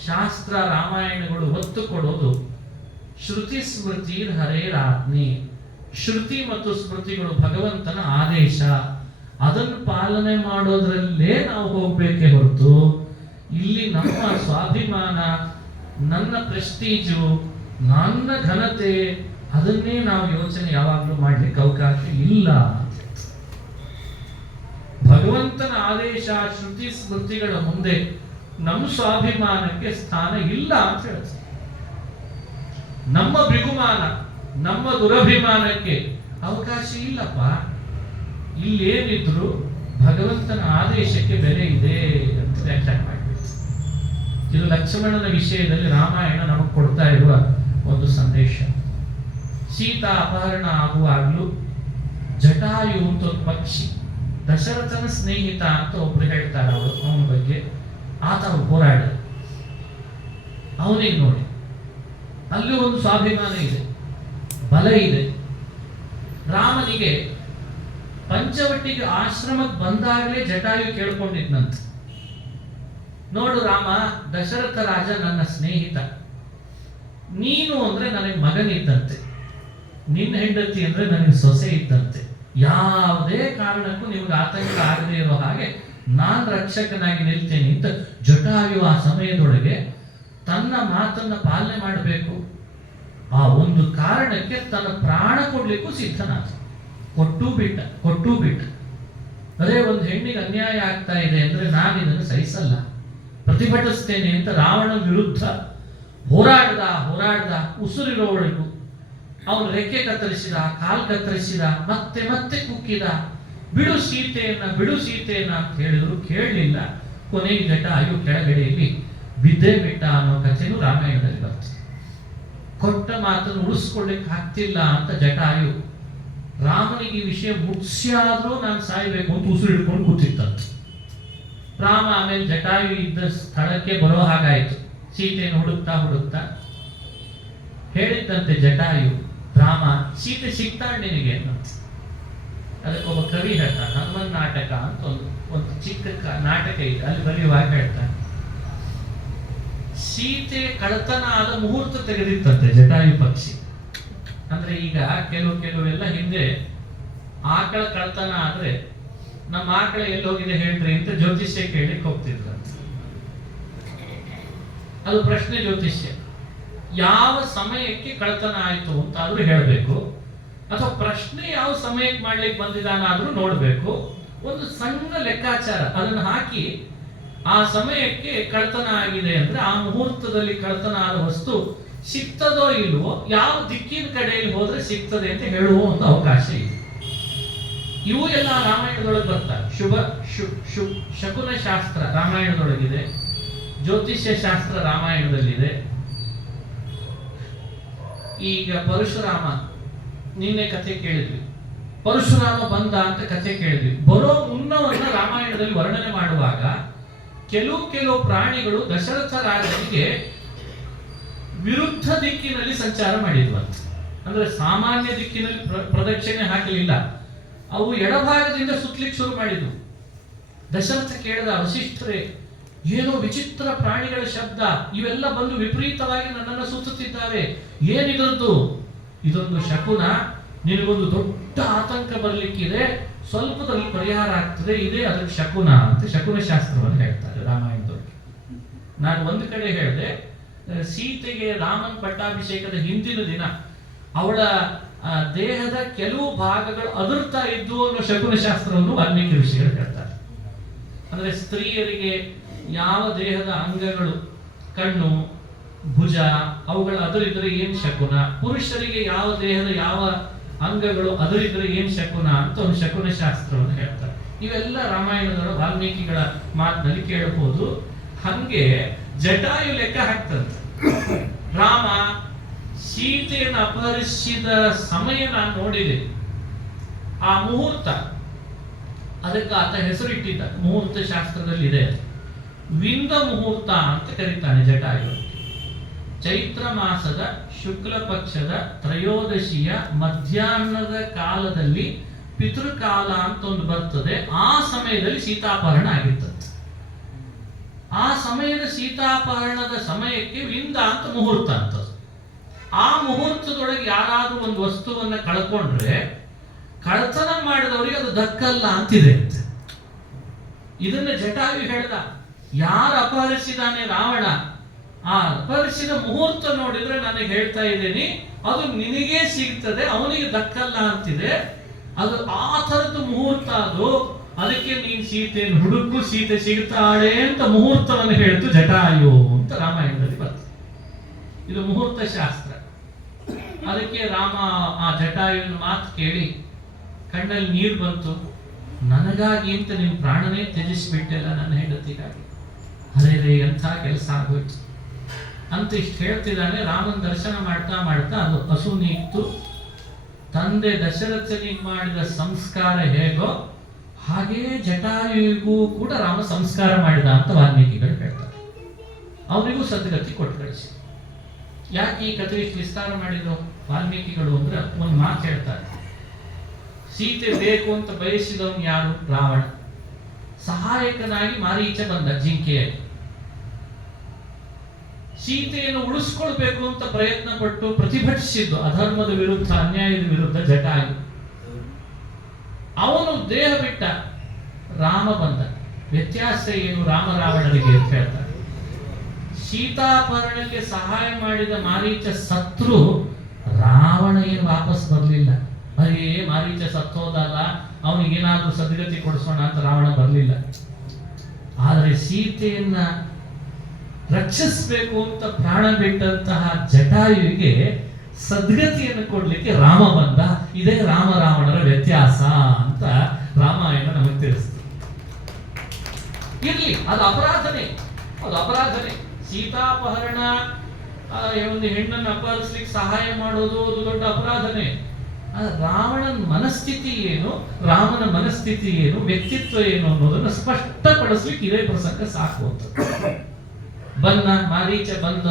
ಶಾಸ್ತ್ರ ರಾಮಾಯಣಗಳು ಒತ್ತು ಕೊಡೋದು ಶ್ರುತಿ ಸ್ಮೃತಿ ಹರೇರಾಜ್ಞೆ. ಶ್ರುತಿ ಮತ್ತು ಸ್ಮೃತಿಗಳು ಭಗವಂತನ ಆದೇಶ. ಅದನ್ನು ಪಾಲನೆ ಮಾಡೋದ್ರಲ್ಲೇ ನಾವು ಹೋಗ್ಬೇಕೇ ಹೊರತು ಇಲ್ಲಿ ನಮ್ಮ ಸ್ವಾಭಿಮಾನ, ನನ್ನ ಪ್ರೆಸ್ಟೀಜು, ನನ್ನ ಘನತೆ, ಅದನ್ನೇ ನಾವು ಯೋಚನೆ ಯಾವಾಗಲೂ ಮಾಡ್ಲಿಕ್ಕೆ ಅವಕಾಶ ಇಲ್ಲ. ಭಗವಂತನ ಆದೇಶ, ಶ್ರುತಿ ಸ್ಮೃತಿಗಳ ಮುಂದೆ ನಮ್ಮ ಸ್ವಾಭಿಮಾನಕ್ಕೆ ಸ್ಥಾನ ಇಲ್ಲ ಅಂತ ಹೇಳ್ತಾರೆ. ನಮ್ಮ ಬಿಗುಮಾನ, ನಮ್ಮ ದುರಭಿಮಾನಕ್ಕೆ ಅವಕಾಶ ಇಲ್ಲಪ್ಪ. ಇಲ್ಲೇನಿದ್ರು ಭಗವಂತನ ಆದೇಶಕ್ಕೆ ಬೆಲೆ ಇದೆ ಅಂತ ವ್ಯಾಖ್ಯಾನ ಮಾಡಬೇಕು. ಇದು ಲಕ್ಷ್ಮಣನ ವಿಷಯದಲ್ಲಿ ರಾಮಾಯಣ ನಮಗೆ ಕೊಡ್ತಾ ಇರುವ ಒಂದು ಸಂದೇಶ. ಸೀತಾ ಅಪಹರಣ ಆಗುವಾಗಲೂ ಜಟಾಯು ಅಂತ ಒಂದು ಪಕ್ಷಿ, ದಶರಥನ ಸ್ನೇಹಿತ ಅಂತ ಒಬ್ರು ಹೇಳ್ತಾರೆ ಅವನ ಬಗ್ಗೆ. ಆತ ಹೋರಾಡ, ಅವನಿಗೆ ನೋಡಿ ಅಲ್ಲಿ ಒಂದು ಸ್ವಾಭಿಮಾನ ಇದೆ, ಬಲ ಇದೆ. ರಾಮನಿಗೆ ಪಂಚವಟಿಗೆ ಆಶ್ರಮಕ್ಕೆ ಬಂದಾಗಲೇ ಜಟಾಯು ಕೇಳ್ಕೊಂಡಿದ್ನಂತೆ, ನೋಡು ರಾಮ, ದಶರಥ ರಾಜ ನನ್ನ ಸ್ನೇಹಿತ, ನೀನು ಅಂದ್ರೆ ನನಗೆ ಮಗನಿದ್ದಂತೆ, ನಿನ್ನ ಹೆಂಡತಿ ಅಂದ್ರೆ ನನಗೆ ಸೊಸೆ ಇದ್ದಂತೆ. ಯಾವುದೇ ಕಾರಣಕ್ಕೂ ನಿಮ್ಗೆ ಆತಂಕ ಆಗದೆ ಇರೋ ಹಾಗೆ ನಾನು ರಕ್ಷಕನಾಗಿ ನಿಲ್ತೇನೆ ಅಂತ ಜಟಾಯು ಆ ಸಮಯದೊಳಗೆ ತನ್ನ ಮಾತನ್ನ ಪಾಲನೆ ಮಾಡಬೇಕು. ಆ ಒಂದು ಕಾರಣಕ್ಕೆ ತನ್ನ ಪ್ರಾಣ ಕೊಡ್ಲಿಕ್ಕೂ ಸಿದ್ಧನಾದ. ಕೊಟ್ಟೂ ಬಿಟ್ಟ. ಅದೇ ಒಂದು ಹೆಣ್ಣಿಗೆ ಅನ್ಯಾಯ ಆಗ್ತಾ ಇದೆ ಅಂದ್ರೆ ನಾನು ಇದನ್ನು ಸಹಿಸಲ್ಲ, ಪ್ರತಿಭಟಿಸ್ತೇನೆ ಅಂತ ರಾವಣ ವಿರುದ್ಧ ಹೋರಾಡ್ದ ಉಸಿರಿರೋವರೆಗೂ. ಅವನು ರೆಕ್ಕೆ ಕತ್ತರಿಸಿದ, ಕಾಲ್ ಕತ್ತರಿಸಿದ, ಮತ್ತೆ ಕುಕ್ಕಿದ, ಬಿಡು ಸೀತೆಯನ್ನ ಅಂತ ಹೇಳಿದ್ರು, ಕೇಳಲಿಲ್ಲ. ಕೊನೆಗೆ ಜಟಾಯು ಕೆಳಗಡೆಯಲ್ಲಿ ಬಿದ್ದೇ ಬಿಟ್ಟ ಅನ್ನೋ ಕಥೆನೂ ರಾಮಾಯಣದಲ್ಲಿ ಬರ್ತದೆ. ಕೊಟ್ಟ ಮಾತನ್ನು ಉಳಿಸ್ಕೊಳ್ಳಿಕ್ಕೆ ಆಗ್ತಿಲ್ಲ ಅಂತ ಜಟಾಯು ರಾಮನಿಗೆ ಈ ವಿಷಯ ಮುಟ್ಸಿಯಾದ್ರೂ ನಾನು ಸಾಯ್ಬೇಕು ಅಂತ ಉಸಿರು ಹಿಡ್ಕೊಂಡು ಕೂತಿತ್ತಂತೆ. ರಾಮ ಆಮೇಲೆ ಜಟಾಯು ಇದ್ದ ಸ್ಥಳಕ್ಕೆ ಬರೋ ಹಾಗಾಯ್ತು. ಸೀತೆಯನ್ನು ಹುಡುಕ್ತಾ ಹೇಳಿದ್ದಂತೆ ಜಟಾಯು, ರಾಮ, ಸೀತೆ ಸಿಗ್ತಾಳೆ ನಿನಗೆ ಅಂತ. ಅದಕ್ಕೊಬ್ಬ ಕವಿ ಹೇಳ್ತಾನೆ, ಹನುಮನ್ ನಾಟಕ ಅಂತ ಒಂದು ಚಿಕ್ಕ ನಾಟಕ ಇದೆ, ಅಲ್ಲಿ ಬರೆಯುವಾಗ ಹೇಳ್ತಾನೆ, ಸೀತೆ ಕಳತನ ಆದ ಮುಹೂರ್ತ ತೆಗೆದಿತ್ತಂತೆ ಜಟಾಯು ಪಕ್ಷಿ. ಅಂದ್ರೆ ಈಗ ಕೆಲವೆಲ್ಲ ಹಿಂದೆ ಆಕಳ ಕಳತನ ಆದ್ರೆ ನಮ್ಮ ಆಕಳ ಎಲ್ಲಿ ಹೋಗಿದೆ ಹೇಳ್ರಿ ಅಂತ ಜ್ಯೋತಿಷ್ಯ ಕೇಳಲಿಕ್ಕೆ ಹೋಗ್ತಿದ್ರಂತೆ. ಅದು ಪ್ರಶ್ನೆ ಜ್ಯೋತಿಷ್ಯ. ಯಾವ ಸಮಯಕ್ಕೆ ಕಳತನ ಆಯ್ತು ಅಂತ ಆದ್ರೂ ಹೇಳಬೇಕು, ಅಥವಾ ಪ್ರಶ್ನೆ ಯಾವ ಸಮಯಕ್ಕೆ ಮಾಡ್ಲಿಕ್ಕೆ ಬಂದಿದ್ದಾನಾದ್ರೂ ನೋಡ್ಬೇಕು. ಒಂದು ಸಣ್ಣ ಲೆಕ್ಕಾಚಾರ ಅದನ್ನು ಹಾಕಿ ಆ ಸಮಯಕ್ಕೆ ಕಳತನ ಆಗಿದೆ ಅಂದ್ರೆ ಆ ಮುಹೂರ್ತದಲ್ಲಿ ಕಳತನ ಆದ ವಸ್ತು ಸಿಗ್ತದೋ ಇಲ್ವೋ, ಯಾವ ದಿಕ್ಕಿನ ಕಡೆಯಲ್ಲಿ ಹೋದ್ರೆ ಸಿಗ್ತದೆ ಅಂತ ಹೇಳುವ ಒಂದು ಅವಕಾಶ ಇದೆ. ಇವು ಎಲ್ಲ ರಾಮಾಯಣದೊಳಗೆ ಬರ್ತಾರೆ. ಶಕುನ ಶಾಸ್ತ್ರ ರಾಮಾಯಣದೊಳಗಿದೆ, ಜ್ಯೋತಿಷ್ಯ ಶಾಸ್ತ್ರ ರಾಮಾಯಣದಲ್ಲಿದೆ. ಈಗ ಪರಶುರಾಮ, ನಿನ್ನೆ ಕಥೆ ಕೇಳಿದ್ವಿ, ಪರಶುರಾಮ ಬಂದ ಅಂತ ಕಥೆ ಕೇಳಿದ್ವಿ. ಬರೋ ಮುನ್ನವನ್ನ ರಾಮಾಯಣದಲ್ಲಿ ವರ್ಣನೆ ಮಾಡುವಾಗ ಕೆಲವು ಪ್ರಾಣಿಗಳು ದಶರಥ ರಾಜನಿಗೆ ವಿರುದ್ಧ ದಿಕ್ಕಿನಲ್ಲಿ ಸಂಚಾರ ಮಾಡಿದ್ವಂತೆ. ಅಂದ್ರೆ ಸಾಮಾನ್ಯ ದಿಕ್ಕಿನಲ್ಲಿ ಪ್ರದಕ್ಷಿಣೆ ಹಾಕಲಿಲ್ಲ, ಅವು ಎಡಭಾಗದಿಂದ ಸುತ್ತಲಿಕ್ಕೆ ಶುರು ಮಾಡಿದ್ವು. ದಶರಥ ಕೇಳಿದ, ವಸಿಷ್ಠರೇ, ಏನೋ ವಿಚಿತ್ರ ಪ್ರಾಣಿಗಳ ಶಬ್ದ, ಇವೆಲ್ಲ ಬಂದು ವಿಪರೀತವಾಗಿ ನನ್ನನ್ನು ಸುತ್ತುತ್ತಿದ್ದಾವೆ, ಏನಿದದ್ದು? ಇದೊಂದು ಶಕುನ, ನಿನಗೊಂದು ದೊಡ್ಡ ಆತಂಕ ಬರ್ಲಿಕ್ಕಿದೆ, ಸ್ವಲ್ಪದಲ್ಲಿ ಪರಿಹಾರ ಆಗ್ತದೆ, ಇದೇ ಅದರ ಶಕುನ ಅಂತ ಶಕುನ ಶಾಸ್ತ್ರವನ್ನು ಹೇಳ್ತಾರೆ ರಾಮಾಯಣದೊಳಗೆ. ನಾನು ಒಂದು ಕಡೆ ಹೇಳಿದೆ, ಸೀತೆಗೆ ರಾಮನ್ ಪಟ್ಟಾಭಿಷೇಕದ ಹಿಂದಿನ ದಿನ ಅವಳ ದೇಹದ ಕೆಲವು ಭಾಗಗಳು ಅದರ್ತಾ ಇದ್ದು ಅನ್ನೋ ಶಕುನ ಶಾಸ್ತ್ರವನ್ನು ವಾಲ್ಮೀಕಿ ಋಷಿಗಳು ಹೇಳ್ತಾರೆ. ಅಂದ್ರೆ ಸ್ತ್ರೀಯರಿಗೆ ಯಾವ ದೇಹದ ಅಂಗಗಳು, ಕಣ್ಣು, ಭುಜ, ಅವುಗಳ ಅದರಿದ್ರೆ ಏನ್ ಶಕುನ, ಪುರುಷರಿಗೆ ಯಾವ ದೇಹದ ಯಾವ ಅಂಗಗಳು ಅದರಿದ್ರೆ ಏನ್ ಶಕುನ ಅಂತ ಒಂದು ಶಕುನ ಶಾಸ್ತ್ರವನ್ನು ಹೇಳ್ತಾರೆ. ಇವೆಲ್ಲ ರಾಮಾಯಣದ ವಾಲ್ಮೀಕಿಗಳ ಮಾತಿನಲ್ಲಿ ಕೇಳಬಹುದು. ಹಂಗೆ ಜಟಾಯು ಲೆಕ್ಕ ಹಾಕ್ತಂತೆ, ರಾಮ ಸೀತೆಯನ್ನು ಅಪಹರಿಸಿದ ಸಮಯ ನಾನು ನೋಡಿದೆ, ಆ ಮುಹೂರ್ತ, ಅದಕ್ಕೆ ಆತ ಹೆಸರಿಟ್ಟಿದ್ದ, ಮುಹೂರ್ತ ಶಾಸ್ತ್ರದಲ್ಲಿ ಇದೆ, ವಿಂದ ಮುಹೂರ್ತ ಅಂತ ಕರೀತಾನೆ ಜಟಾಯು. ಚೈತ್ರ ಮಾಸದ ಶುಕ್ಲ ಪಕ್ಷದ ತ್ರಯೋದಶಿಯ ಮಧ್ಯಾಹ್ನದ ಕಾಲದಲ್ಲಿ ಪಿತೃಕಾಲ ಅಂತ ಒಂದು ಬರ್ತದೆ. ಆ ಸಮಯದಲ್ಲಿ ಸೀತಾಪಹರಣ ಆಗಿರ್ತದೆ. ಆ ಸಮಯದ ಸೀತಾಪಹರಣದ ಸಮಯಕ್ಕೆ ವಿಂದ ಅಂತ ಮುಹೂರ್ತ ಅಂತ. ಆ ಮುಹೂರ್ತದೊಳಗೆ ಯಾರಾದ್ರೂ ಒಂದು ವಸ್ತುವನ್ನ ಕಳ್ಕೊಂಡ್ರೆ ಕಳ್ತನ ಮಾಡಿದವರಿಗೆ ಅದು ದಕ್ಕಲ್ಲ ಅಂತಿದೆ ಅಂತ. ಇದನ್ನ ಜಟಾಯು ಹೇಳ್ದ. ಯಾರು ಅಪಹರಿಸಿದಾನೆ ರಾವಣ, ಆ ಅಪಹರಿಸಿದ ಮುಹೂರ್ತ ನೋಡಿದ್ರೆ ನನಗೆ ಹೇಳ್ತಾ ಇದ್ದೇನೆ ಅದು ನಿನಗೇ ಸಿಗ್ತದೆ, ಅವನಿಗೆ ದಕ್ಕಲ್ಲ ಅಂತಿದೆ. ಅದು ಆ ಥರದ್ದು ಮುಹೂರ್ತ ಅದು, ಅದಕ್ಕೆ ನೀನ್ ಸೀತೆಯನ್ನು ಹುಡುಕು, ಸೀತೆ ಸಿಗ್ತಾಳೆ ಅಂತ ಮುಹೂರ್ತವನ್ನು ಹೇಳ್ತು ಜಟಾಯು ಅಂತ ರಾಮಾಯಣದಲ್ಲಿ ಬರ್ತದೆ. ಇದು ಮುಹೂರ್ತ ಶಾಸ್ತ್ರ. ಅದಕ್ಕೆ ರಾಮ ಆ ಜಟಾಯುವಿನ ಮಾತು ಕೇಳಿ ಕಣ್ಣಲ್ಲಿ ನೀರು ಬಂತು. ನನಗಾಗಿ ಅಂತ ನಿನ್ ಪ್ರಾಣನೇ ತ್ಯಜಿಸ್ಬಿಟ್ಟೆಲ್ಲ ನನ್ನ ಹೆಂಡತಿಗಾಗಿ, ಅದೇ ಎಂಥ ಕೆಲಸ ಆಗೋಯ್ತು ಅಂತ ಇಷ್ಟು ಹೇಳ್ತಿದ್ದಾನೆ. ರಾಮನ ದರ್ಶನ ಮಾಡ್ತಾ ಮಾಡ್ತಾ ಅದು ಹಸು ನೀಗ್ತು. ತಂದೆ ದಶರಥನಿಗೆ ಮಾಡಿದ ಸಂಸ್ಕಾರ ಹೇಗೋ ಹಾಗೇ ಜಟಾಯುವಿಗೂ ಕೂಡ ರಾಮ ಸಂಸ್ಕಾರ ಮಾಡಿದ ಅಂತ ವಾಲ್ಮೀಕಿಗಳು ಹೇಳ್ತಾರೆ. ಅವನಿಗೂ ಸದ್ಗತಿ ಕೊಟ್ಟು ಕಳಿಸಿ. ಯಾಕೆ ಈ ಕಥೆ ಇಷ್ಟು ವಿಸ್ತಾರ ಮಾಡಿದ್ರು ವಾಲ್ಮೀಕಿಗಳು ಅಂದ್ರೆ ಒಂದು ಮಾತು ಹೇಳ್ತಾರೆ. ಸೀತೆ ಬೇಕು ಅಂತ ಬಯಸಿದವನು ಯಾರು? ರಾವಣ. ಸಹಾಯಕನಾಗಿ ಮಾರೀಚ ಬಂದ ಜಿಂಕೆಯಾಗಿ. ಸೀತೆಯನ್ನು ಉಳಿಸ್ಕೊಳ್ಬೇಕು ಅಂತ ಪ್ರಯತ್ನ ಪಟ್ಟು ಪ್ರತಿಭಟಿಸಿದ್ದು ಅಧರ್ಮದ ವಿರುದ್ಧ, ಅನ್ಯಾಯದ ವಿರುದ್ಧ ಜಟಾಯು. ಅವನು ದೇಹ ಬಿಟ್ಟ, ರಾಮ ಬಂದ. ವ್ಯತ್ಯಾಸ ಏನು ರಾಮ ರಾವಣರಿಗೆ ಅಂತ ಹೇಳ್ತಾರೆ. ಸೀತಾಪಹರಣಕ್ಕೆ ಸಹಾಯ ಮಾಡಿದ ಮಾರೀಚ ಸತ್ರು, ರಾವಣ ಏನು ವಾಪಸ್ ಬರಲಿಲ್ಲ. ಅರೇ ಮಾರೀಚ ಸತ್ತೋದಲ್ಲ, ಅವನಿಗೇನಾದ್ರೂ ಸದ್ಗತಿ ಕೊಡಿಸೋಣ ಅಂತ ರಾವಣ ಬರಲಿಲ್ಲ. ಆದರೆ ಸೀತೆಯನ್ನ ರಕ್ಷಿಸಬೇಕು ಅಂತ ಪ್ರಾಣ ಬಿಟ್ಟಂತಹ ಜಟಾಯುವಿಗೆ ಸದ್ಗತಿಯನ್ನು ಕೊಡ್ಲಿಕ್ಕೆ ರಾಮ ಬಂದ. ಇದೇ ರಾಮ ರಾವಣರ ವ್ಯತ್ಯಾಸ ಅಂತ ರಾಮಾಯಣ ನಮಗೆ ತಿಳಿಸ್ತದೆ. ಇರ್ಲಿ, ಅದು ಅಪರಾಧನೆ, ಅದು ಅಪರಾಧನೆ. ಸೀತಾಪಹರಣ, ಒಂದು ಹೆಣ್ಣನ್ನು ಅಪಹರಿಸ್ಲಿಕ್ಕೆ ಸಹಾಯ ಮಾಡೋದು ಅದು ದೊಡ್ಡ ಅಪರಾಧನೆ. ರಾವಣನ ಮನಸ್ಥಿತಿ ಏನು, ರಾಮನ ಮನಸ್ಥಿತಿ ಏನು, ವ್ಯಕ್ತಿತ್ವ ಏನು ಅನ್ನೋದನ್ನು ಸ್ಪಷ್ಟಪಡಿಸ್ಲಿಕ್ಕೆ ಇದೇ ಪ್ರಸಂಗ ಸಾಕು ಅಂತ. ಬಂದ ಮಾರೀಚ ಬಂದ,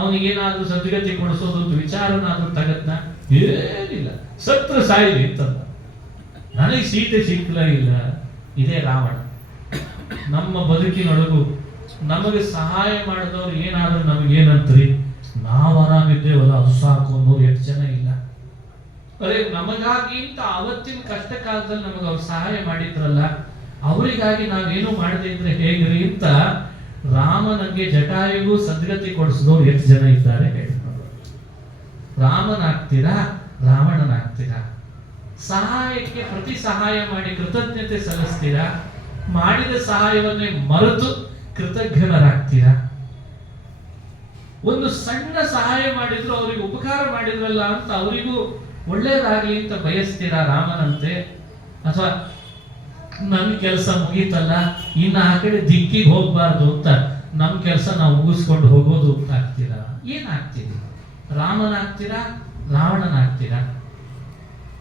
ಅವನಿಗೇನಾದ್ರೂ ಸದ್ಗತಿ ಕೊಡಿಸೋದು ವಿಚಾರನಾದ್ರೂ ತಗದ್ನ? ಏನಿಲ್ಲ, ಸತ್ರ ಸಾಯಿಲಿ ಅಂತಂದ. ನನಗೆ ಸೀತೆ ಸಿಕ್ಕಲೇ ಇಲ್ಲ. ಇದೇ ರಾವಣ. ನಮ್ಮ ಬದುಕಿನೊಳಗು ನಮಗೆ ಸಹಾಯ ಮಾಡಿದವ್ರು ಏನಾದ್ರೂ ನಮಗೇನಂತ್ರಿ, ನಾವು ಆರಾಮಿದ್ದೇವಲ್ಲ ಅದು ಸಾಕು ಅನ್ನೋರು ಎಷ್ಟು ಜನ ಇಲ್ಲ. ಅರೆ ನಮಗಾಗಿ ಅಂತ ಅವತ್ತಿನ ಕಷ್ಟ ಕಾಲದಲ್ಲಿ ನಮಗೆ ಅವ್ರು ಸಹಾಯ ಮಾಡಿದ್ರಲ್ಲ, ಅವರಿಗಾಗಿ ನಾವೇನು ಮಾಡದೇ ಇದ್ರೆ ಹೇಗ್ರಿ ಅಂತ ರಾಮನಿಗೆ ಜಟಾಯುಗೂ ಸದ್ಗತಿ ಕೊಡಿಸಿದವ್ರು ಎಷ್ಟು ಜನ ಇದ್ದಾರೆ ಹೇಳಿ. ರಾಮನಾಗ್ತೀರಾ, ರಾವಣನಾಗ್ತೀರಾ? ಸಹಾಯಕ್ಕೆ ಪ್ರತಿ ಸಹಾಯ ಮಾಡಿ ಕೃತಜ್ಞತೆ ಸಲ್ಲಿಸ್ತೀರಾ? ಮಾಡಿದ ಸಹಾಯವನ್ನೇ ಮರೆತು ಕೃತಜ್ಞರಾಗ್ತೀರಾ? ಒಂದು ಸಣ್ಣ ಸಹಾಯ ಮಾಡಿದ್ರು ಅವರಿಗೆ ಉಪಕಾರ ಮಾಡಿದ್ರಲ್ಲ ಅಂತ ಅವರಿಗೂ ಒಳ್ಳೇದಾಗ್ಲಿ ಅಂತ ಬಯಸ್ತೀರಾ ರಾಮನಂತೆ? ಅಥವಾ ನನ್ನ ಕೆಲಸ ಮುಗೀತಲ್ಲ, ಇನ್ನು ಆ ಕಡೆ ದಿಕ್ಕಿಗೆ ಹೋಗ್ಬಾರ್ದು ಅಂತ ನಮ್ಮ ಕೆಲಸ ನಾವು ಮುಗಿಸ್ಕೊಂಡು ಹೋಗೋದು ಅಂತ ಆಗ್ತೀರಾ? ಏನಾಗ್ತೀರಿ? ರಾಮನಾಗ್ತೀರಾ, ರಾವಣನಾಗ್ತೀರಾ?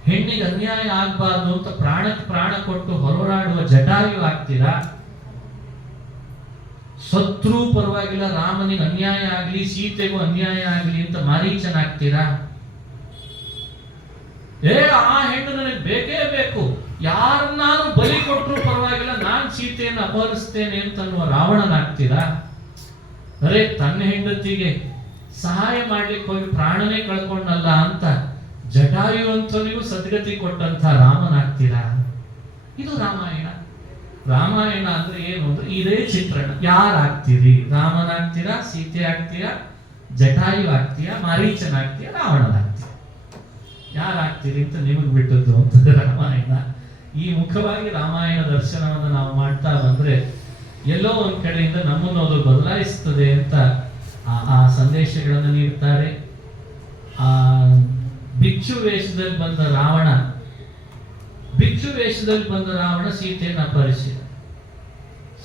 ಹೆಣ್ಣಿಗೆ ಅನ್ಯಾಯ ಆಗ್ಬಾರ್ದು ಅಂತ ಪ್ರಾಣಕ್ಕೆ ಪ್ರಾಣ ಕೊಟ್ಟು ಹೊರಡಾಡುವ ಜಟಾಯು ಆಗ್ತೀರಾ? ಶತ್ರು ಪರವಾಗಿಲ್ಲ, ರಾಮನಿಗೆ ಅನ್ಯಾಯ ಆಗ್ಲಿ, ಸೀತೆಗೂ ಅನ್ಯಾಯ ಆಗ್ಲಿ ಅಂತ ಮಾರೀಚನಾಗ್ತೀರಾ? ಆ ಹೆಣ್ಣು ನನಗೆ ಬೇಕೇ ಬೇಕು, ಯಾರನ್ನಾದ್ರೂ ಬಲಿ ಕೊಟ್ಟರು ಪರವಾಗಿಲ್ಲ, ನಾನು ಸೀತೆಯನ್ನು ಅಪಹರಿಸ್ತೇನೆ ಅಂತನ್ನುವ ರಾವಣನಾಗ್ತೀರಾ? ಅರೆ ತನ್ನ ಹೆಂಡತಿಗೆ ಸಹಾಯ ಮಾಡ್ಲಿಕ್ಕೆ ಹೋಗಿ ಪ್ರಾಣನೇ ಕಳ್ಕೊಂಡಲ್ಲ ಅಂತ ಜಟಾಯು ಅಂತನಿಗೂ ಸದ್ಗತಿ ಕೊಟ್ಟಂತ ರಾಮನಾಗ್ತೀರಾ? ಇದು ರಾಮಾಯಣ. ರಾಮಾಯಣ ಅಂದ್ರೆ ಏನು ಅಂದ್ರೆ ಇದೇ ಚಿತ್ರಣ. ಯಾರಾಗ್ತೀರಿ? ರಾಮನಾಗ್ತೀರಾ, ಸೀತೆ ಆಗ್ತೀರಾ, ಜಟಾಯು ಆಗ್ತೀಯಾ, ಮಾರೀಚನಾಗ್ತೀಯಾ, ರಾವಣನಾಗ್ತೀಯ? ಯಾರಾಗ್ತೀರಿ ಅಂತ ನಿಮಗೆ ಬಿಟ್ಟದ್ದು ಅಂತ ರಾಮಾಯಣ. ಈ ಮುಖವಾಗಿ ರಾಮಾಯಣ ದರ್ಶನವನ್ನು ನಾವು ಮಾಡ್ತಾ ಬಂದ್ರೆ ಎಲ್ಲೋ ಒಂದ್ ಕಡೆಯಿಂದ ನಮ್ಮನ್ನು ಅದು ಬದಲಾಯಿಸ್ತದೆ ಅಂತ ಆ ಸಂದೇಶಗಳನ್ನು ನೀಡ್ತಾರೆ. ಆ ಭಿಕ್ಷು ವೇಷದಲ್ಲಿ ಬಂದ ರಾವಣ, ಭಿಕ್ಷು ವೇಷದಲ್ಲಿ ಬಂದ ರಾವಣ ಸೀತೆಯನ್ನು ಅಪಹರಿಸಿದ.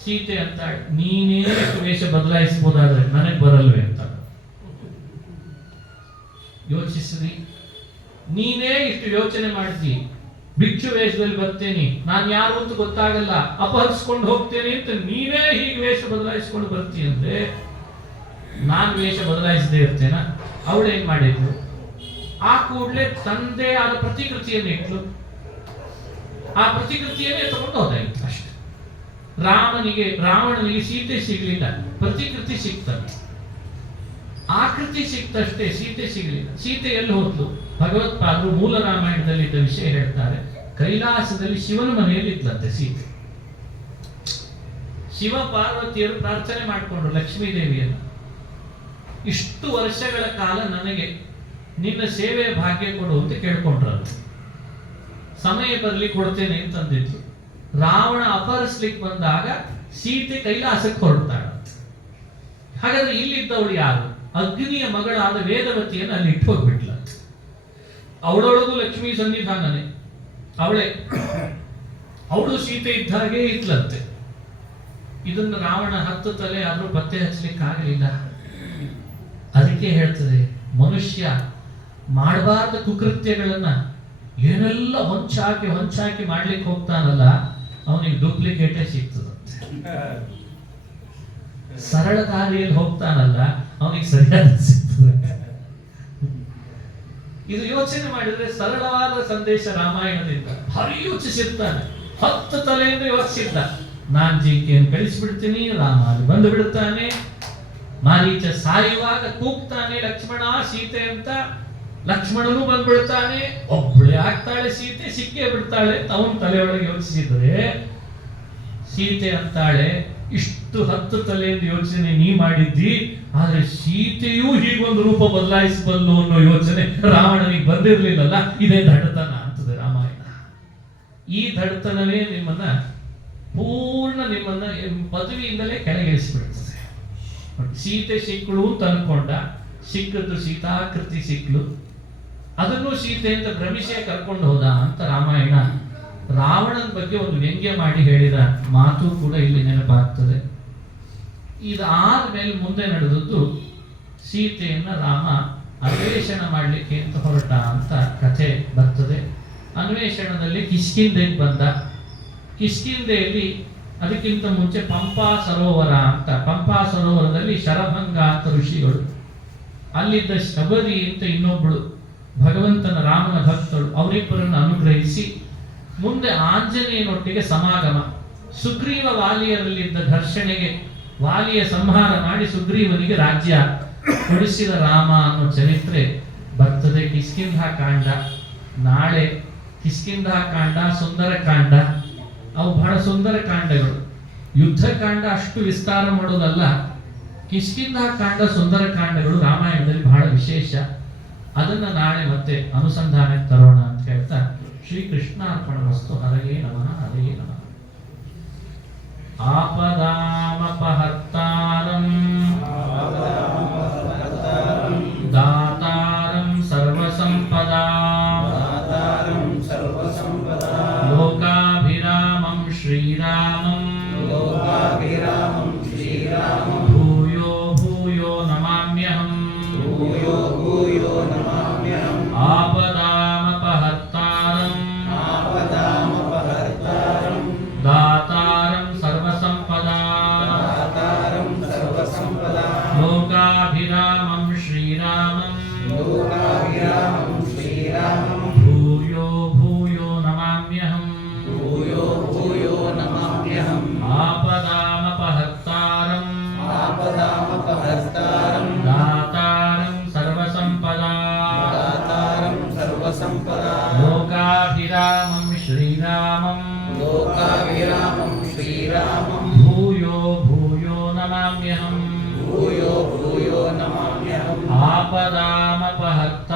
ಸೀತೆ ಅಂತ ನೀನೇ ವೇಷ ಬದಲಾಯಿಸಬಹುದಾದ್ರೆ ನನಗೆ ಬರಲ್ವೇ ಅಂತ ಯೋಚಿಸಿದ್ರಿ. ನೀನೇ ಇಷ್ಟು ಯೋಚನೆ ಮಾಡ್ತಿ, ಭಿಕ್ಷು ವೇಷದಲ್ಲಿ ಬರ್ತೇನೆ, ನಾನು ಯಾರು ಅಂತ ಗೊತ್ತಾಗಲ್ಲ, ಅಪಹರಿಸ್ಕೊಂಡು ಹೋಗ್ತೇನೆ ಅಂತ ನೀವೇ ಹೀಗೆ ವೇಷ ಬದಲಾಯಿಸ್ಕೊಂಡು ಬರ್ತೀನಿ ಅಂದ್ರೆ ನಾನು ವೇಷ ಬದಲಾಯಿಸದೇ ಇರ್ತೇನ? ಅವಳೇನ್ ಮಾಡಿದ್ಲು? ಆ ಕೂಡಲೇ ತಂದೆ ಆದ ಪ್ರತಿಕೃತಿಯನ್ನು ಇಟ್ಲು. ಆ ಪ್ರತಿಕೃತಿಯನ್ನೇ ತಗೊಂಡು ಹೋದಾಯ್ತು ಅಷ್ಟೆ. ರಾವಣನಿಗೆ ಸೀತೆ ಸಿಗ್ಲಿಲ್ಲ, ಪ್ರತಿಕೃತಿ ಸಿಗ್ತದೆ. ಆಕೃತಿ ಸಿಕ್ತಷ್ಟೇ, ಸೀತೆ ಸಿಗಲಿಲ್ಲ. ಸೀತೆ ಎಲ್ಲಿ ಹೋದ್ಲು? ಭಗವತ್ಪಾದರು ಮೂಲ ರಾಮಾಯಣದಲ್ಲಿ ಇದ್ದ ವಿಷಯ ಹೇಳ್ತಾರೆ. ಕೈಲಾಸದಲ್ಲಿ ಶಿವನ ಮನೆಯಲ್ಲಿ ಇದ್ಲಂತೆ ಸೀತೆ. ಶಿವ ಪಾರ್ವತಿಯರು ಪ್ರಾರ್ಥನೆ ಮಾಡಿಕೊಂಡ್ರು ಲಕ್ಷ್ಮೀ ದೇವಿಯನ್ನು, ಇಷ್ಟು ವರ್ಷಗಳ ಕಾಲ ನನಗೆ ನಿನ್ನ ಸೇವೆ ಭಾಗ್ಯ ಕೊಡು ಅಂತ ಕೇಳ್ಕೊಂಡ್ರಂತೆ. ಸಮಯ ಬರಲಿ ಕೊಡ್ತೇನೆ ಅಂತಂದಿದ್ರು. ರಾವಣ ಅಪಹರಿಸ್ಲಿಕ್ಕೆ ಬಂದಾಗ ಸೀತೆ ಕೈಲಾಸಕ್ಕೆ ಹೊರಡ್ತಾಳಂತೆ. ಹಾಗಾದ್ರೆ ಇಲ್ಲಿದ್ದವಳು ಯಾರು? ಅಗ್ನಿಯ ಮಗಳಾದ ವೇದವತಿಯನ್ನು ಅಲ್ಲಿ ಇಟ್ಟು ಹೋಗ್ಬಿಟ್ಲಂತೆ. ಅವಳೊಳಗೂ ಲಕ್ಷ್ಮೀ ಸನ್ನಿಧಾನನೇ, ಅವಳು ಸೀತೆ ಇದ್ದ ಹಾಗೆ ಇದ್ಲಂತೆ. ಇದನ್ನು ರಾವಣ 10 ತಲೆ ಆದ್ರೂ ಪತ್ತೆ ಹಚ್ಚಲಿಕ್ಕೆ ಆಗಲಿಲ್ಲ. ಅದಕ್ಕೆ ಹೇಳ್ತದೆ, ಮನುಷ್ಯ ಮಾಡಬಾರ್ದ ಕುಕೃತ್ಯಗಳನ್ನ ಏನೆಲ್ಲ ಹೊಂಚಾಕಿ ಮಾಡ್ಲಿಕ್ಕೆ ಹೋಗ್ತಾನಲ್ಲ, ಅವನಿಗೆ ಡೂಪ್ಲಿಕೇಟೇ ಸಿಗ್ತದಂತೆ. ಸರಳ ದಾರಿಯಲ್ಲಿ ಹೋಗ್ತಾನಲ್ಲ, ಅವನಿಗೆ ಸರಿಯಾದ ಸಿಗ್ತದೆ. ಇದು ಯೋಚನೆ ಮಾಡಿದ್ರೆ ಸರಳವಾದ ಸಂದೇಶ ರಾಮಾಯಣದಿಂದ. ಭಾರಿ ಯೋಚಿಸಿರ್ತಾನೆ, 10 ತಲೆಯಿಂದ ಯೋಚಿಸಿದ್ದ. ನಾನ್ ಜಿಂಕೆಯನ್ನು ಕಳಿಸ್ಬಿಡ್ತೀನಿ, ರಾಮ ಅಲ್ಲಿ ಬಂದು ಬಿಡುತ್ತಾನೆ. ಮಾರೀಚ ಸಾಯುವಾಗ ಕೂಗ್ತಾನೆ ಲಕ್ಷ್ಮಣ ಸೀತೆ ಅಂತ, ಲಕ್ಷ್ಮಣನು ಬಂದ್ಬಿಡ್ತಾನೆ. ಒಬ್ಬಳೆ ಆಗ್ತಾಳೆ ಸೀತೆ, ಸಿಕ್ಕೇ ಬಿಡ್ತಾಳೆ. ಅವನ ತಲೆಯೊಳಗೆ ಯೋಚಿಸಿದ್ರೆ ಸೀತೆ ಅಂತಾಳೆ, ಇಷ್ಟು 10 ತಲೆಯಿಂದ ಯೋಚನೆ ನೀ ಮಾಡಿದ್ದಿ, ಆದ್ರೆ ಸೀತೆಯೂ ಹೀಗೊಂದು ರೂಪ ಬದಲಾಯಿಸಬಲ್ಲು ಅನ್ನೋ ಯೋಚನೆ ರಾವಣನಿಗೆ ಬಂದಿರ್ಲಿಲ್ಲಲ್ಲ. ಇದೇ ದಡ್ಡತನ ಅಂತದೆ ರಾಮಾಯಣ. ಈ ದಡ್ಡತನವೇ ನಿಮ್ಮನ್ನ ಪದವಿಯಿಂದಲೇ ಕೆಳಗಿಳಿಸ್ಬಿಡ್ತದೆ. ಸೀತೆ ಸಿಕ್ಕಳು ಅಂತ ಅನ್ಕೊಂಡ, ಸಿಕ್ಕದ್ದು ಸೀತಾಕೃತಿ ಸಿಕ್ಲು, ಅದನ್ನು ಸೀತೆ ಅಂತ ಭ್ರಮಿಸೇ ಕರ್ಕೊಂಡು ಹೋದ ಅಂತ ರಾಮಾಯಣ ರಾವಣನ ಬಗ್ಗೆ ಒಂದು ವ್ಯಂಗ್ಯ ಮಾಡಿ ಹೇಳಿದ ಮಾತು ಕೂಡ ಇಲ್ಲಿ ನೆನಪಾಗ್ತದೆ. ಇದಾದ ಮೇಲೆ ಮುಂದೆ ನಡೆದದ್ದು, ಸೀತೆಯನ್ನ ರಾಮ ಅನ್ವೇಷಣ ಮಾಡಲಿಕ್ಕೆ ಅಂತ ಹೊರಟ ಅಂತ ಕಥೆ ಬರ್ತದೆ. ಅನ್ವೇಷಣದಲ್ಲಿ ಕಿಷ್ಕಿಂಧೆಗೆ ಬಂದ. ಕಿಷ್ಕಿಂಧೆಯಲ್ಲಿ ಅದಕ್ಕಿಂತ ಮುಂಚೆ ಪಂಪಾ ಸರೋವರ ಅಂತ, ಪಂಪಾ ಸರೋವರದಲ್ಲಿ ಶರಭಂಗ ಅಂತ ಋಷಿಗಳು, ಅಲ್ಲಿದ್ದ ಶಬರಿ ಅಂತ ಇನ್ನೊಬ್ಬಳು ಭಗವಂತನ ರಾಮನ ಭಕ್ತಳು, ಅವರಿಬ್ಬರನ್ನು ಅನುಗ್ರಹಿಸಿ ಮುಂದೆ ಆಂಜನೇಯನೊಟ್ಟಿಗೆ ಸಮಾಗಮ. ಸುಗ್ರೀವ ವಾಲಿಯರಲ್ಲಿದ್ದ ಘರ್ಷಣೆಗೆ ವಾಲಿಯ ಸಂಹಾರ ಮಾಡಿ ಸುಗ್ರೀವನಿಗೆ ರಾಜ್ಯ ಕೊಡಿಸಿದ ರಾಮ ಅನ್ನೋ ಚರಿತ್ರೆ ಬರ್ತದೆ. ಕಿಷ್ಕಿಂಧಾ ಕಾಂಡ ನಾಳೆ. ಕಿಷ್ಕಿಂಧಾ ಕಾಂಡ, ಸುಂದರಕಾಂಡ, ಅವು ಬಹಳ ಸುಂದರ ಕಾಂಡಗಳು. ಯುದ್ಧ ಕಾಂಡ ಅಷ್ಟು ವಿಸ್ತಾರ ಮಾಡೋದಲ್ಲ. ಕಿಷ್ಕಿಂಧಾ ಕಾಂಡ, ಸುಂದರ ಕಾಂಡಗಳು ರಾಮಾಯಣದಲ್ಲಿ ಬಹಳ ವಿಶೇಷ. ಅದನ್ನ ನಾಳೆ ಮತ್ತೆ ಅನುಸಂಧಾನಕ್ಕೆ ತರೋಣ ಅಂತ ಹೇಳ್ತಾ, ಶ್ರೀಕೃಷ್ಣಾರ್ಪಣಮಸ್ತು. ಹರಯೇ ನಮಃ, ಹರಯೇ ನಮಃ. ಆಪದಾಮಪಹರ್ತಾರಂ ದಾತಾರಂ ಸರ್ವಸಂಪದಾಂ ಲೋಕಾಭಿರಾಮಂ ಶ್ರೀರಾಮಂ ಭೂಯೋ ಭೂಯೋ ನಮಾಮ್ಯಹಂ. ಆಪದಾಮಪಹರ್ತಾರಂ ದಾತಾರಂ ಸರ್ವಸಂಪದಾಂ ಲೋಕಾಭಿರಾಮಂ ಶ್ರೀರಾಮಂ ಭೂಯೋ ಭೂಯೋ ನಮಾಮ್ಯಹಂ. ಆಪದಾಮಪಹರ್ತಾರಂ ದಾತಾರಂ ಸರ್ವಸಂಪದಾಂ ಲೋಕಾಭಿರಾಮಂ ಶ್ರೀರಾಮಂ ಭೂಯೋ ಭೂಯೋ ನಮಾಮ್ಯಹಂ. ಆಪದಾಮಪಹರ್ತಾರಂ